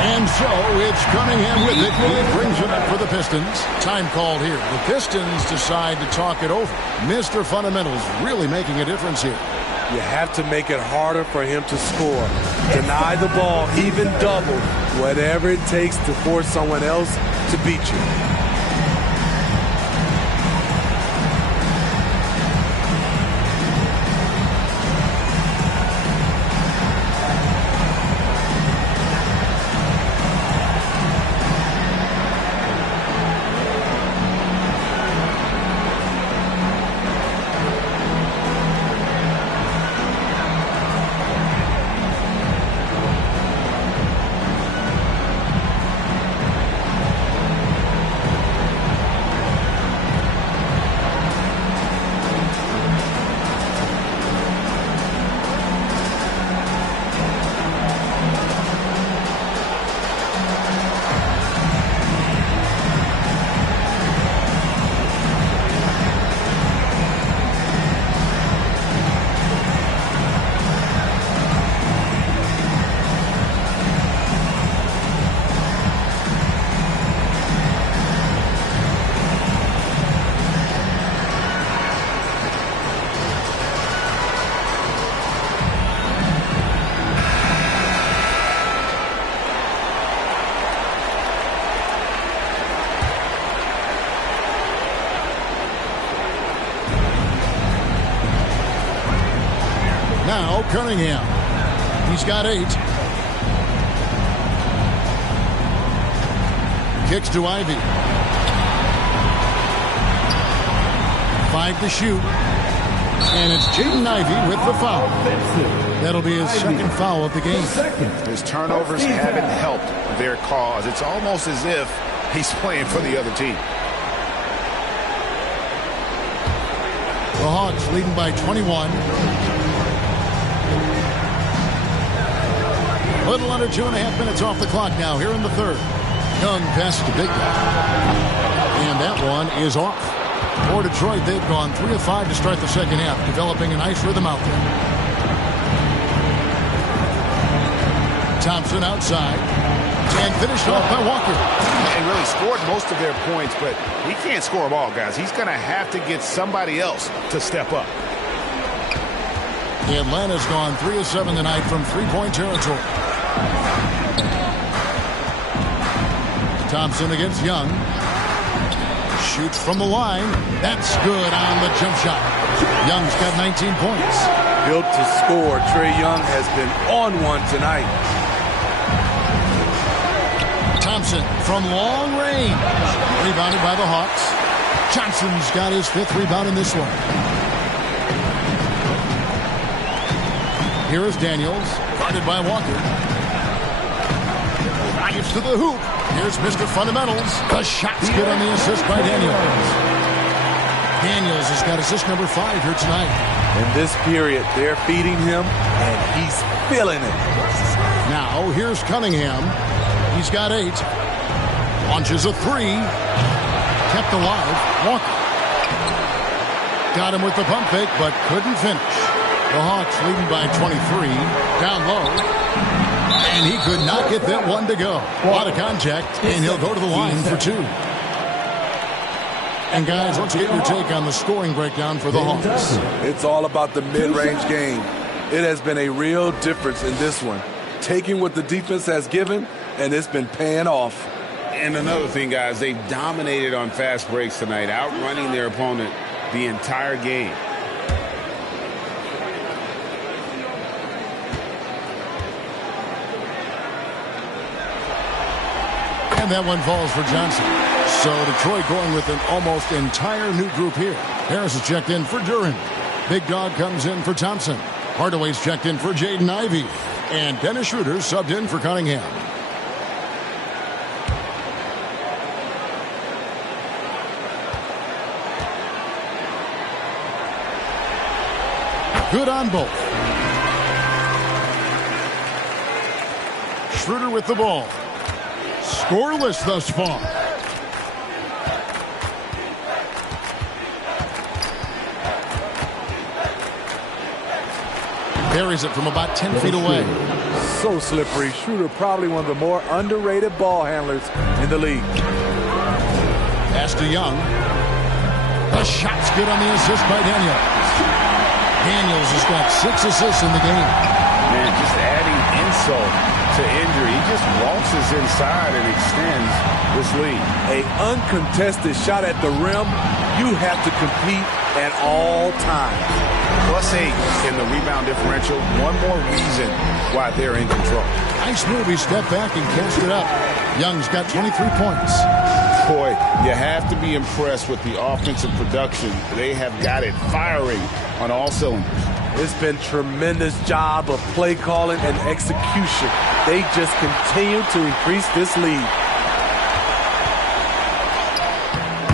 And so it's Cunningham with it. He brings it up for the Pistons. Time called here. The Pistons decide to talk it over. Mr. Fundamentals really making a difference here. You have to make it harder for him to score. Deny the ball, even double. Whatever it takes to force someone else to beat you. Now Cunningham. He's got 8. Kicks to Ivy. 5 to shoot. And it's Jaden Ivey with the foul. That'll be his second foul of the game. His turnovers haven't helped their cause. It's almost as if he's playing for the other team. The Hawks leading by 21. A little under 2.5 minutes off the clock now here in the third. Young passes to Big Dog. And that one is off. For Detroit, they've gone 3 of 5 to start the second half, developing a nice rhythm out there. Thompson outside. And finished off by Walker. And really scored most of their points, but he can't score them all, guys. He's going to have to get somebody else to step up. Atlanta's gone 3 of 7 tonight from three-point territory. Thompson against Young. Shoots from the line. That's good on the jump shot. Young's got 19 points. Built to score. Trae Young has been on one tonight. Thompson from long range. Rebounded by the Hawks. Johnson's got his 5th rebound in this one. Here is Daniels. Guarded by Walker. Drives to the hoop. Here's Mr. Fundamentals. The shot's good on the assist by Daniels. Daniels has got assist number 5 here tonight. In this period, they're feeding him, and he's feeling it. Now, here's Cunningham. He's got 8. Launches a 3. Kept alive. Walker. Got him with the pump fake, but couldn't finish. The Hawks leading by 23. Down low. And he could not get that one to go. A lot of contact, and he'll go to the line for 2. And guys, let's get your take on the scoring breakdown for the Hawks. It's all about the mid-range game. It has been a real difference in this one. Taking what the defense has given, and it's been paying off. And another thing, guys, they've dominated on fast breaks tonight, outrunning their opponent the entire game. And that one falls for Johnson. So Detroit going with an almost entire new group here. Harris is checked in for Duren. Big Dog comes in for Thompson. Hardaway's checked in for Jaden Ivey. And Dennis Schroeder subbed in for Cunningham. Good on both. Schroeder with the ball. Scoreless thus far. Buries it from about 10 feet away. So slippery. Schroeder probably one of the more underrated ball handlers in the league. Pass to Young. The shot's good on the assist by Daniels. Daniels has got 6 assists in the game. Man, just adding insult to injury. He just waltzes inside and extends this lead. A uncontested shot at the rim. You have to compete at all times. +8 in the rebound differential. One more reason why they're in control. Nice move. He stepped back and cast it up. Young's got 23 points. Boy, you have to be impressed with the offensive production. They have got it firing on all cylinders. It's been tremendous job of play calling and execution. They just continue to increase this lead.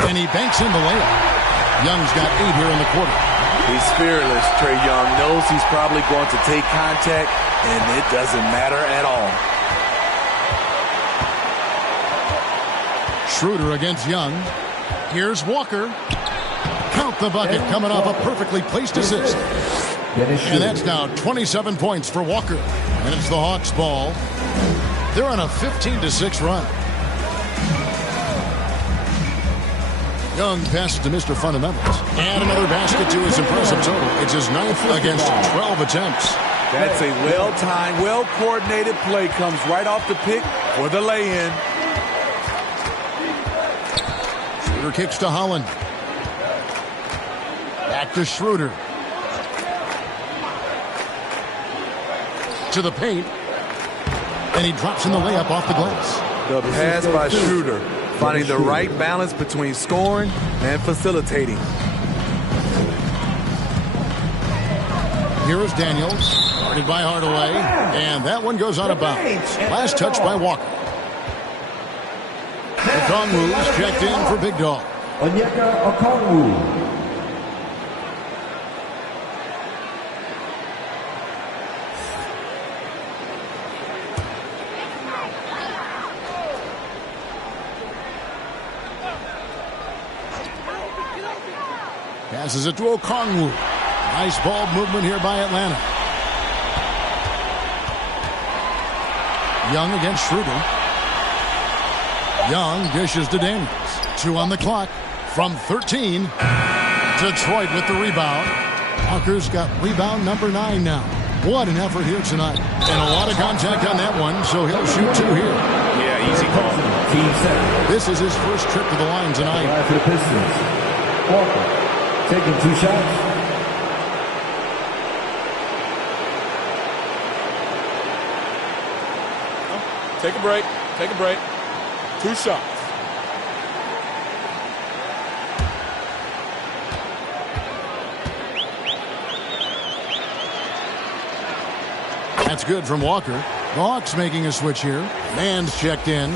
And he banks in the layup. Young's got 8 here in the quarter. He's fearless. Trae Young knows he's probably going to take contact, and it doesn't matter at all. Schroeder against Young. Here's Walker. Count the bucket coming off a perfectly placed assist. And that's now 27 points for Walker. And it's the Hawks' ball. They're on a 15-6 run. Young passes to Mr. Fundamentals. And another basket to his impressive total. It's his 9th against 12 attempts. That's a well-timed, well-coordinated play. Comes right off the pick for the lay-in. Schroeder kicks to Holland. Back to Schroeder. To the paint. And he drops in the layup off the glass. The pass by Schroeder, finding the right balance between scoring and facilitating. Here is Daniels, guarded by Hardaway, and that one goes out of bounds. Last touch by Walker. Okongwu's checked in for Big Dog. Onyeka Okongwu. Passes it to Okongwu. Nice ball movement here by Atlanta. Young against Schroeder. Young dishes to Daniels. 2 on the clock. From 13. Detroit with the rebound. Walker's got rebound number 9 now. What an effort here tonight. And a lot of contact on that one, so he'll shoot 2 here. Yeah, easy call. Team 7. This is his first trip to the line tonight. Right for the Pistons. Walker taking 2 shots. Take a break. Take a break. 2 shots. That's good from Walker. The Hawks making a switch here. Mann's checked in.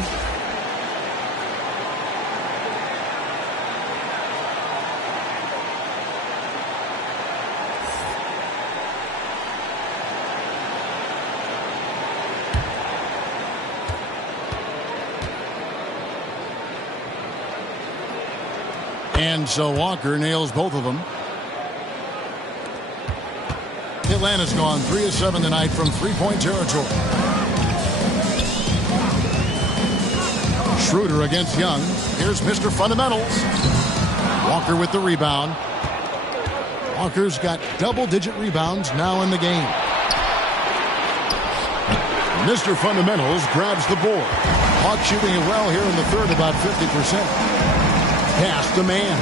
And so Walker nails both of them. Atlanta's gone 3 of 7 tonight from three-point territory. Schroeder against Young. Here's Mr. Fundamentals. Walker with the rebound. Walker's got double-digit rebounds now in the game. Mr. Fundamentals grabs the board. Hawks shooting it well here in the third, about 50%. Pass to Mann.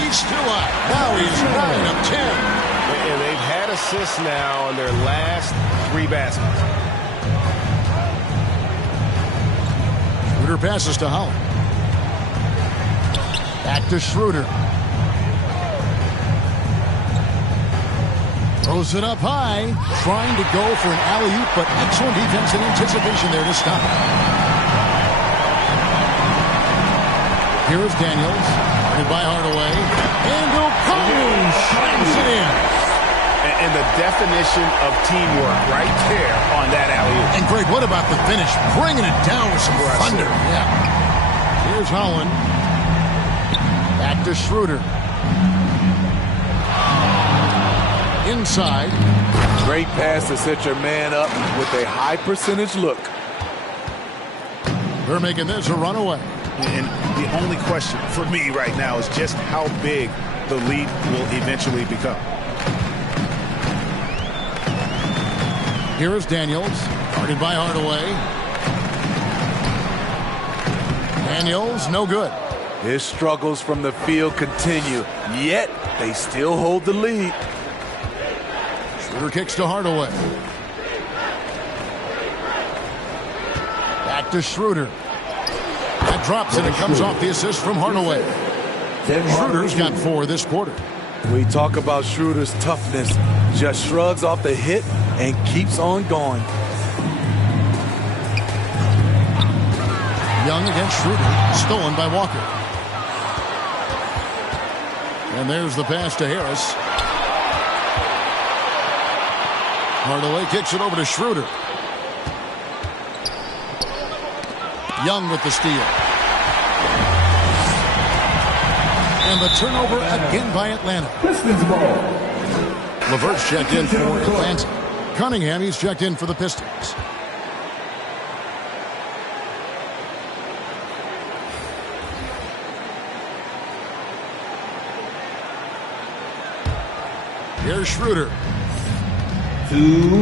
He's still up. Now he's 9 of 10. And they've had assists now on their last 3 baskets. Schroeder passes to Howard. Back to Schroeder. Throws it up high. Trying to go for an alley-oop, but excellent defense and anticipation there to stop. Here's Daniels. Guarded by Hardaway. And Okongwu slams it in. And the definition of teamwork right there on that alley-oop. And Greg, what about the finish? Bringing it down with some thunder. Yeah. Here's Holland. Back to Schroeder. Inside. Great pass to set your man up with a high percentage look. They're making this a runaway. And the only question for me right now is just how big the lead will eventually become. Here is Daniels, guarded by Hardaway. Daniels, no good. His struggles from the field continue, yet they still hold the lead. Schroeder kicks to Hardaway. Back to Schroeder. That drops and it comes off the assist from Hardaway. Schroeder's got 4 this quarter. We talk about Schroeder's toughness. Just shrugs off the hit and keeps on going. Young against Schroeder. Stolen by Walker. And there's the pass to Harris. Hardaway kicks it over to Schroeder. Young with the steal. And the turnover again by Atlanta. Pistons ball. LeVert's checked in for Atlanta. Cunningham, he's checked in for the Pistons. Here's Schroeder. 2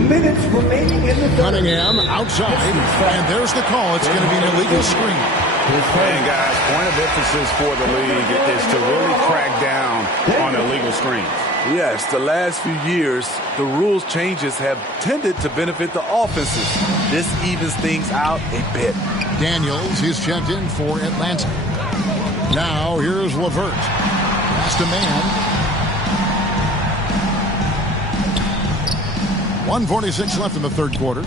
minutes remaining in the third. Cunningham outside, and there's the call. It's going to be an illegal screen. And guys, point of emphasis for the league is to really crack down on illegal screens. Yes, the last few years, the rules changes have tended to benefit the offenses. This evens things out a bit. Daniels, he's checked in for Atlanta. Now, here's LeVert. Pass to Mann. 1:46 left in the third quarter.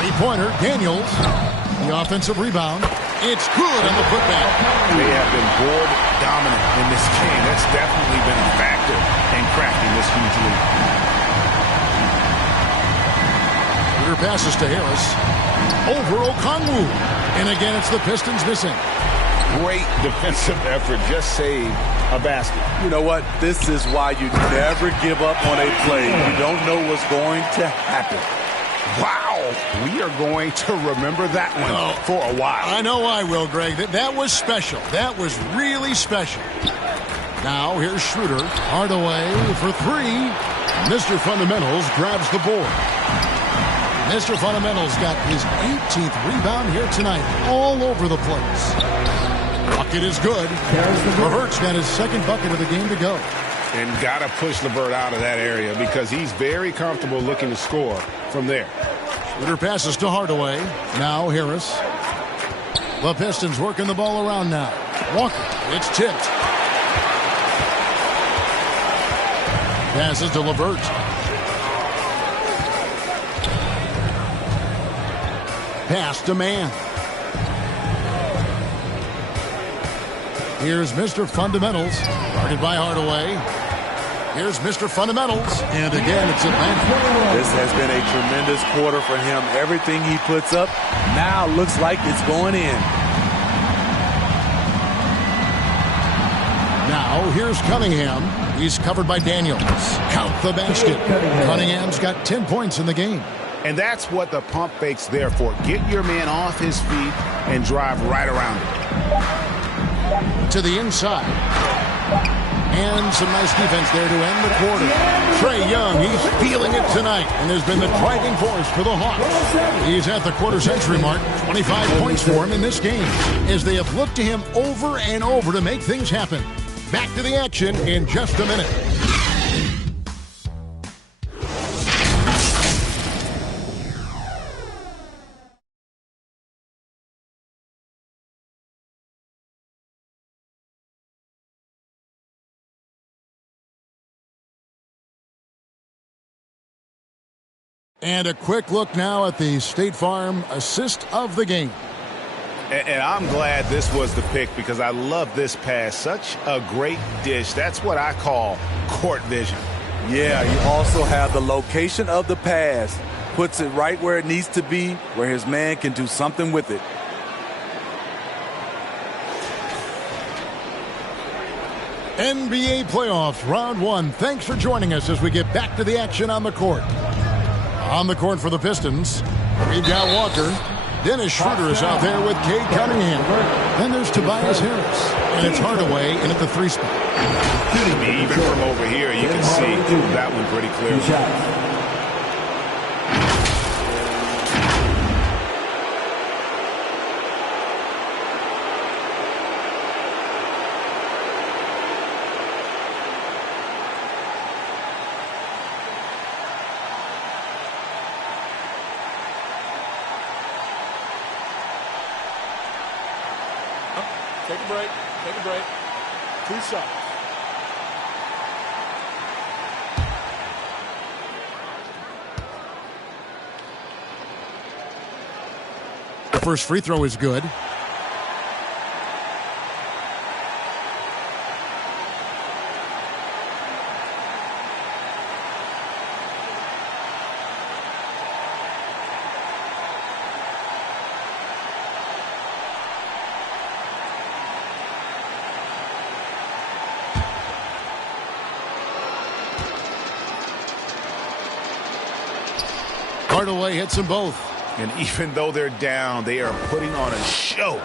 Three-pointer, Daniels. The offensive rebound. It's good on the putback. They have been board dominant in this game. That's definitely been a factor in cracking this huge lead. Schroeder passes to Harris. Over Okongwu. And again, it's the Pistons missing. great defensive effort. Just saved a basket. You know what? This is why you never give up on a play. You don't know what's going to happen. Wow. We are going to remember that one for a while. I know I will, Greg. That was special. That was really special. Now, here's Schroeder. Hardaway for three. Mr. Fundamentals grabs the board. Mr. Fundamentals got his 18th rebound here tonight. All over the place. Bucket is good. LeVert's got his second bucket of the game to go. And got to push LeVert out of that area because he's very comfortable looking to score from there. Schroeder passes to Hardaway. Now Harris. The Pistons working the ball around now. Walker. It's tipped. Passes to LeVert. Pass to Mann. Here's Mr. Fundamentals. Guarded by Hardaway. Here's Mr. Fundamentals. And again, it's Atlanta. This has been a tremendous quarter for him. Everything he puts up now looks like it's going in. Now, here's Cunningham. He's covered by Daniels. Count the basket. Cunningham's got 10 points in the game. And that's what the pump fake's there for. Get your man off his feet and drive right around him. To the inside. And some nice defense there to end the quarter. Trae Young, he's feeling it tonight and has been the driving force for the Hawks. He's at the quarter-century mark. 25 points for him in this game as they have looked to him over and over to make things happen. Back to the action in just a minute. And a quick look now at the State Farm assist of the game. And I'm glad this was the pick because I love this pass. Such a great dish. That's what I call court vision. Yeah, you also have the location of the pass. Puts it right where it needs to be, where his man can do something with it. NBA playoffs, round one. Thanks for joining us as we get back to the action on the court. On the court for the Pistons, we've got Walker. Dennis Schroeder is out there with Cade Cunningham. Then there's Tobias Harris. And it's Hardaway in at the three spot. Even from over here, you can see that one pretty clearly. Take a break. Take a break. 2 shots. The first free throw is good. Hardaway hits them both. And even though they're down, they are putting on a show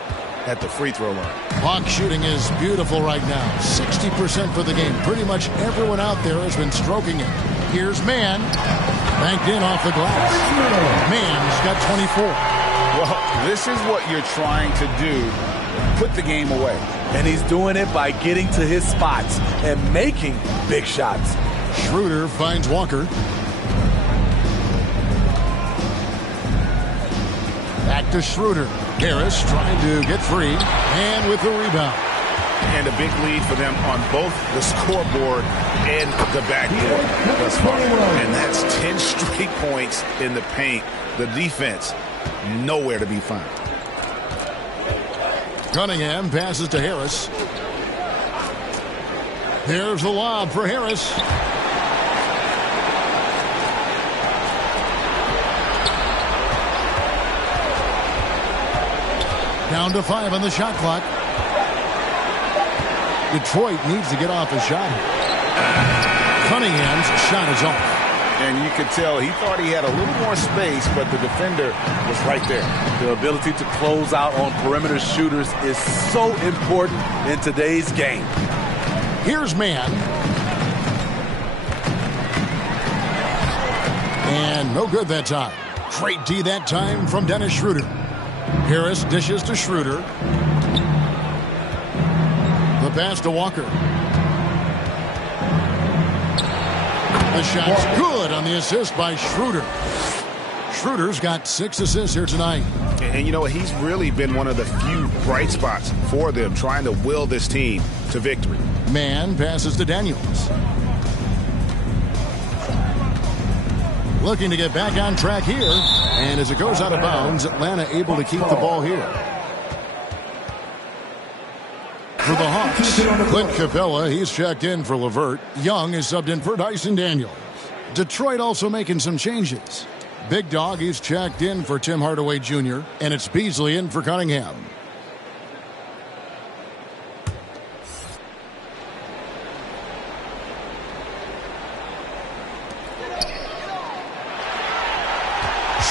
at the free throw line. Hawk shooting is beautiful right now. 60% for the game. Pretty much everyone out there has been stroking it. Here's Mann. Banked in off the glass. Mann's got 24. Well, this is what you're trying to do. Put the game away. And he's doing it by getting to his spots and making big shots. Schroeder finds Walker. Back to Schroeder. Harris trying to get free. And with the rebound. And a big lead for them on both the scoreboard and the backboard thus far. And that's 10 straight points in the paint. The defense, nowhere to be found. Cunningham passes to Harris. There's the lob for Harris. Down to 5 on the shot clock. Detroit needs to get off a shot. Cunningham's shot is off. And you could tell he thought he had a little more space, but the defender was right there. The ability to close out on perimeter shooters is so important in today's game. Here's Mann. And no good that time. Great D that time from Dennis Schroeder. Harris dishes to Schroeder. The pass to Walker. The shot's good on the assist by Schroeder. Schroeder's got 6 assists here tonight. And you know, he's really been one of the few bright spots for them, trying to will this team to victory. Mann passes to Daniels. Looking to get back on track here. And as it goes out of bounds, Atlanta able to keep the ball here. For the Hawks, Clint Capella, he's checked in for LeVert. Young is subbed in for Dyson Daniels. Detroit also making some changes. Big Dog, he's checked in for Tim Hardaway Jr., and it's Beasley in for Cunningham.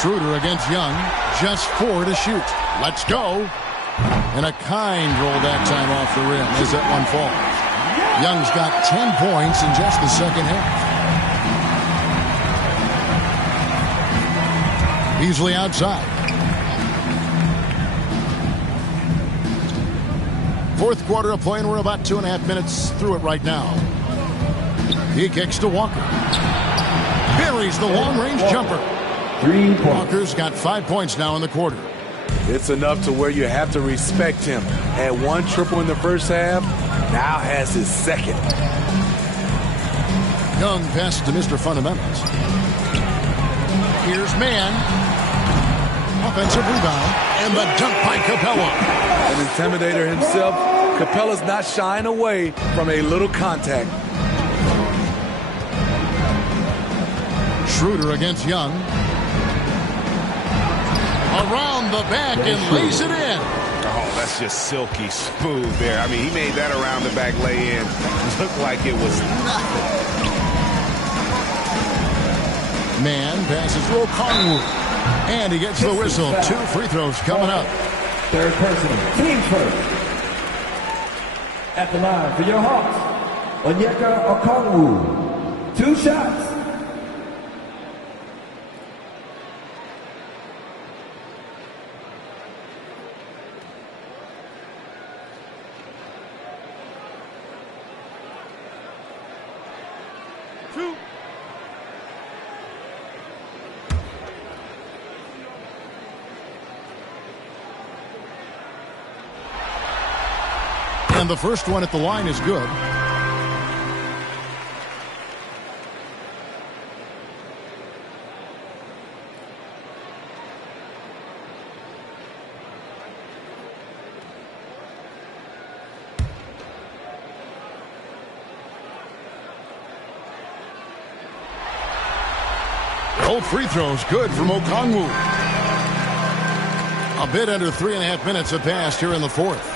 Schroeder against Young, just 4 to shoot. Let's go. And a kind roll that time off the rim as that one falls. Young's got 10 points in just the second half. Beasley outside. Fourth quarter of play, and we're about 2.5 minutes through it right now. He kicks to Walker. Buries the long-range jumper. Walker's got 5 points now in the quarter. It's enough to where you have to respect him. Had 1 triple in the first half, now has his second. Young passes to Mr. Fundamentals. Here's Mann. Offensive rebound. And the dunk by Capella. An intimidator himself, Capella's not shying away from a little contact. Schroeder against Young. Around the back and lays it in. Oh, that's just silky smooth there. I mean, he made that around the back lay-in. Looked like it was nothing. Mann passes to Okongwu. And he gets the whistle. 2 free throws coming up. Third person, team first. At the line for your Hawks, Onyeka Okongwu. 2 shots. And the first one at the line is good. Both free throws good from Okongwu. A bit under 3.5 minutes have passed here in the fourth.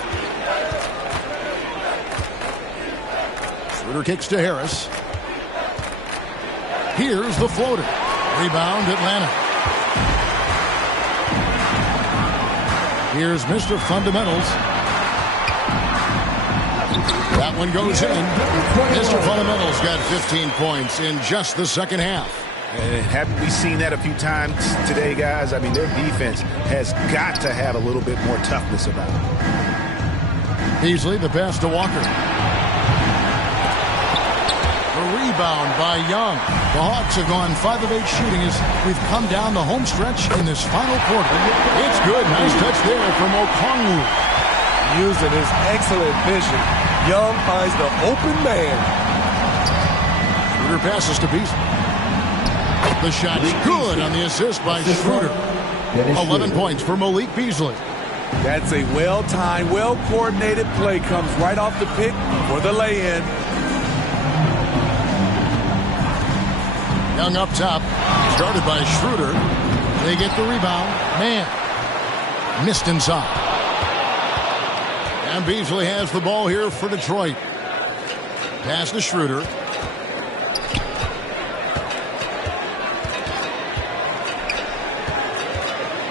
Schroeder kicks to Harris. Here's the floater. Rebound Atlanta. Here's Mr. Fundamentals. That one goes in. Mr. Fundamentals got 15 points in just the second half. And haven't we seen that a few times today, guys? I mean, their defense has got to have a little bit more toughness about it. Beasley, the pass to Walker. The rebound by Young. The Hawks have gone 5 of 8 shooting as we've come down the home stretch in this final quarter. It's good. Nice touch there from Okongwu. Using his excellent vision, Young finds the open man. Schroeder passes to Beasley. The shot's good on the assist by Schroeder. 11 points for Malik Beasley. That's a well-timed, well-coordinated play. Comes right off the pick for the lay-in. Young up top. Started by Schroeder. They get the rebound. Mann. Missed inside. And Beasley has the ball here for Detroit. Pass to Schroeder.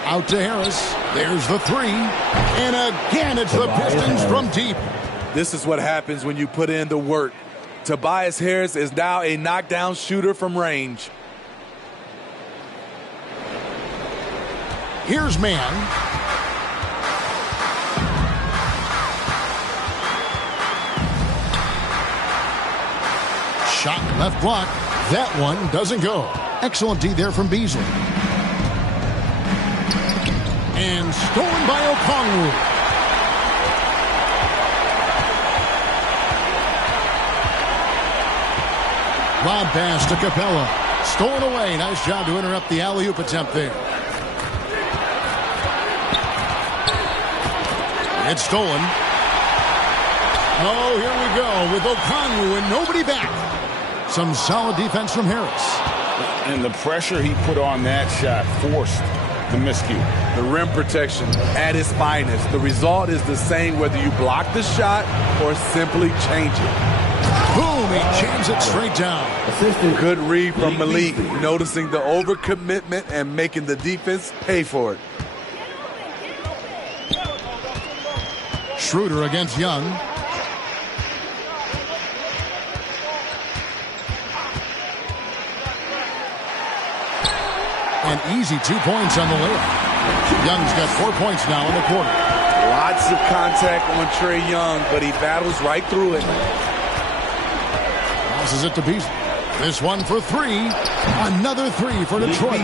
Out to Harris. There's the three. And again, it's the Pistons from deep. This is what happens when you put in the work. Tobias Harris is now a knockdown shooter from range. Here's Mann. Shot left block. That one doesn't go. Excellent D there from Beasley. And stolen by Okongwu. Lob pass to Capella. Stolen away. Nice job to interrupt the alley-oop attempt there. It's stolen. Oh, here we go with Okongwu and nobody back. Some solid defense from Harris. And the pressure he put on that shot forced the miscue. The rim protection at its finest. The result is the same whether you block the shot or simply change it. Boom, he jams it straight down. Good read from Malik, noticing the overcommitment and making the defense pay for it. Schroeder against Young. An easy 2 points on the layup. Young's got 4 points now in the quarter. Lots of contact on Trae Young, but he battles right through it. Passes it to Beasley. This one for three. Another three for Detroit.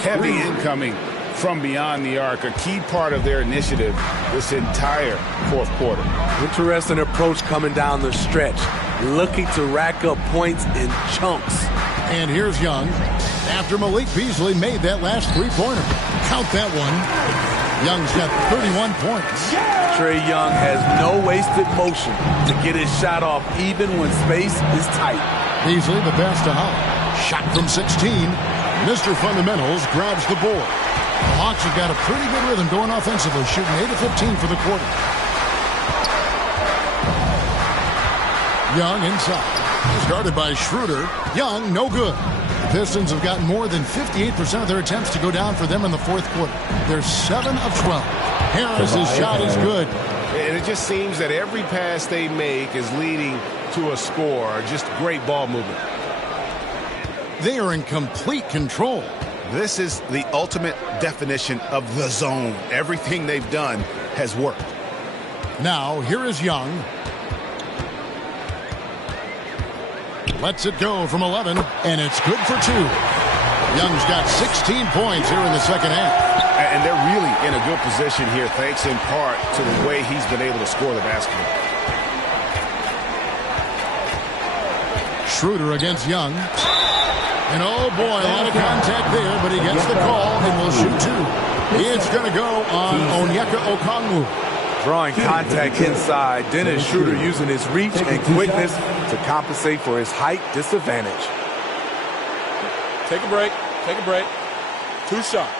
Heavy incoming from beyond the arc. A key part of their initiative this entire fourth quarter. Interesting approach coming down the stretch. Looking to rack up points in chunks. And here's Young. After Malik Beasley made that last three-pointer. Count that one. Young's got 31 points. Trae Young has no wasted motion to get his shot off even when space is tight. Beasley the pass to Holland. Shot from 16. Mr. Fundamentals grabs the board. The Hawks have got a pretty good rhythm going offensively, shooting 8 of 15 for the quarter. Young inside. Started by Schroeder. Young, no good. The Pistons have gotten more than 58% of their attempts to go down for them in the fourth quarter. They're 7 of 12. Harris's shot is good. And it just seems that every pass they make is leading to a score. Just great ball movement. They are in complete control. This is the ultimate definition of the zone. Everything they've done has worked. Now, here is Young. Lets it go from 11, and it's good for 2. Young's got 16 points here in the second half. And they're really in a good position here, thanks in part to the way he's been able to score the basketball. Schroeder against Young. And oh boy, a lot of contact there, but he gets the call and will shoot 2. It's going to go on Onyeka Okongwu. Drawing contact inside. Dennis Schroeder using his reach and quickness to compensate for his height disadvantage. Take a break. Take a break. 2 shots.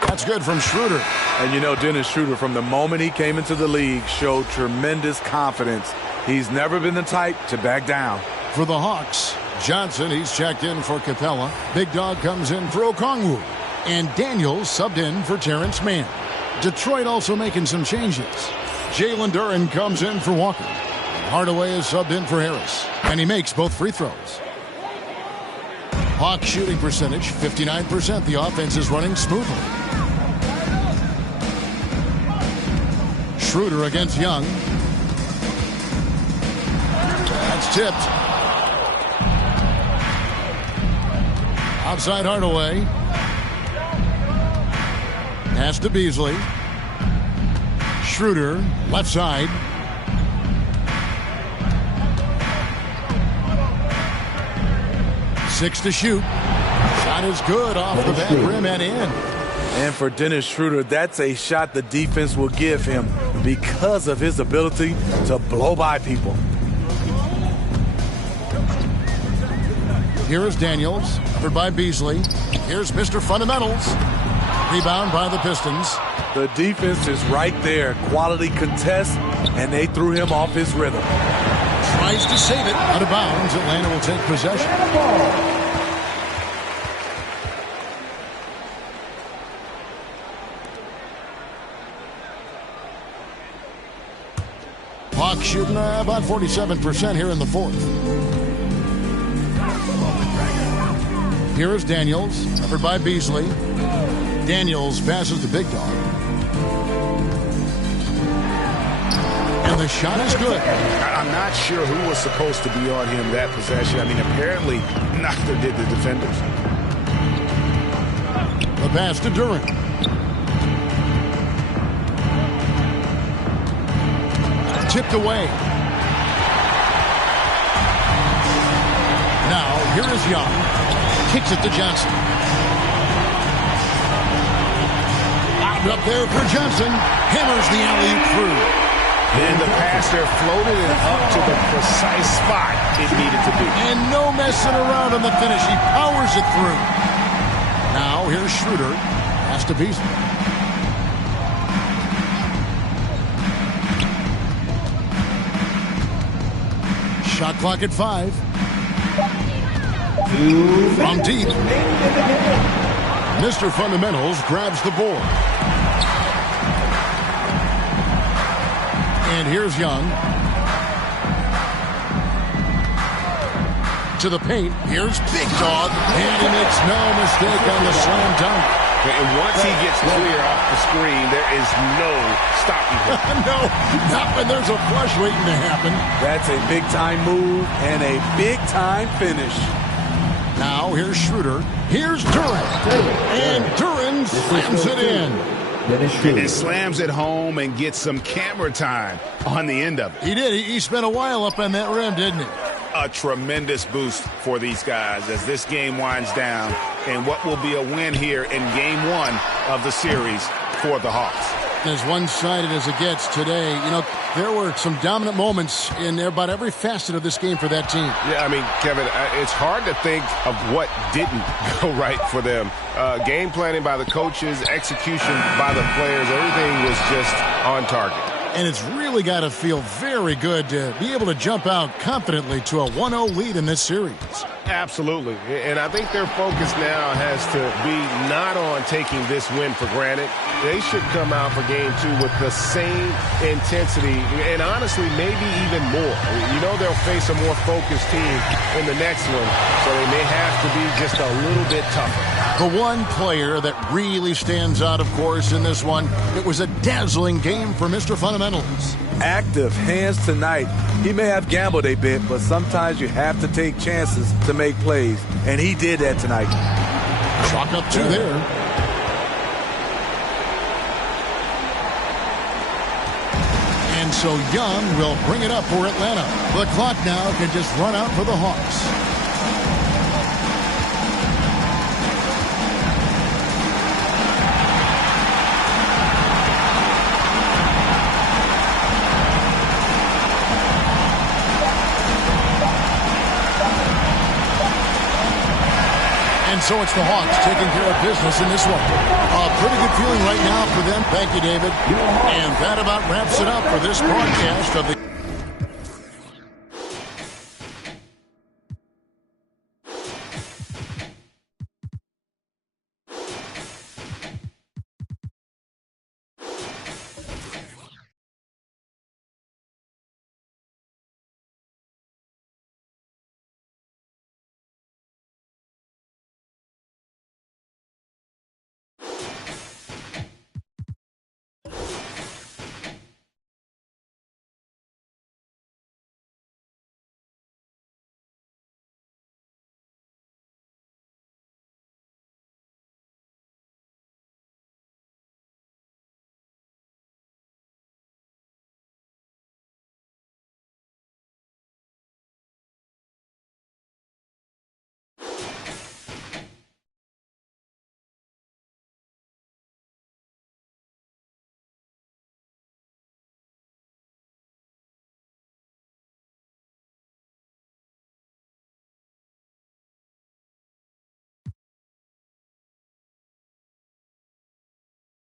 That's good from Schroeder. And you know, Dennis Schroeder, from the moment he came into the league, showed tremendous confidence. He's never been the type to back down. For the Hawks, Johnson, he's checked in for Capella. Big Dog comes in for Okongwu. And Daniels subbed in for Terrence Mann. Detroit also making some changes. Jalen Duren comes in for Walker. Hardaway is subbed in for Harris. And he makes both free throws. Hawks shooting percentage, 59%. The offense is running smoothly. Schroeder against Young. That's tipped. Outside Hardaway. Pass to Beasley. Schroeder, left side. Six to shoot. Shot is good off the back rim and in. And for Dennis Schroeder, that's a shot the defense will give him because of his ability to blow by people. Here's Daniels, covered by Beasley. Here's Mr. Fundamentals. Rebound by the Pistons. The defense is right there. Quality contest, and they threw him off his rhythm. Tries to save it. Out of bounds. Atlanta will take possession. Hawks shooting about 47% here in the fourth. Here is Daniels, covered by Beasley. Daniels passes the big dog. And the shot is good. I'm not sure who was supposed to be on him that possession. I mean, apparently neither did the defenders. The pass to Duren. Tipped away. Now, here is Young. Kicks it to Johnson. Out up there for Johnson. Hammers the alley-oop through. And the pass there floated it up to the precise spot it needed to be. And no messing around on the finish. He powers it through. Now, here's Schroeder. Pass to Beasley. Shot clock at 5. From deep. Mr. Fundamentals grabs the board. And here's Young. To the paint. Here's Big Dog. And he makes no mistake on the slam dunk. And once he gets clear off the screen, there is no stopping him. No, not when there's a flush waiting to happen. That's a big-time move and a big-time finish. Now, here's Schroeder. Here's Duren. And Duren slams it in. And slams it home and gets some camera time on the end of it. He did. He spent a while up on that rim, didn't he? A tremendous boost for these guys as this game winds down and what will be a win here in game 1 of the series for the Hawks. As one-sided as it gets today, you know, there were some dominant moments in about every facet of this game for that team. Yeah, I mean, Kevin, it's hard to think of what didn't go right for them. Game planning by the coaches, execution by the players, everything was just on target. And it's really got to feel very good to be able to jump out confidently to a 1-0 lead in this series. Absolutely. And I think their focus now has to be not on taking this win for granted. They should come out for game 2 with the same intensity and honestly maybe even more. You know they'll face a more focused team in the next one, so they may have to be just a little bit tougher. The one player that really stands out, of course, in this one, it was a dazzling game for Mr. Fundamentals. Active hands tonight. He may have gambled a bit, but sometimes you have to take chances to make plays, and he did that tonight. Chalk up 2 there. And so Young will bring it up for Atlanta. The clock now can just run out for the Hawks. And so it's the Hawks taking care of business in this one. A pretty good feeling right now for them. Thank you, David. And that about wraps it up for this broadcast of the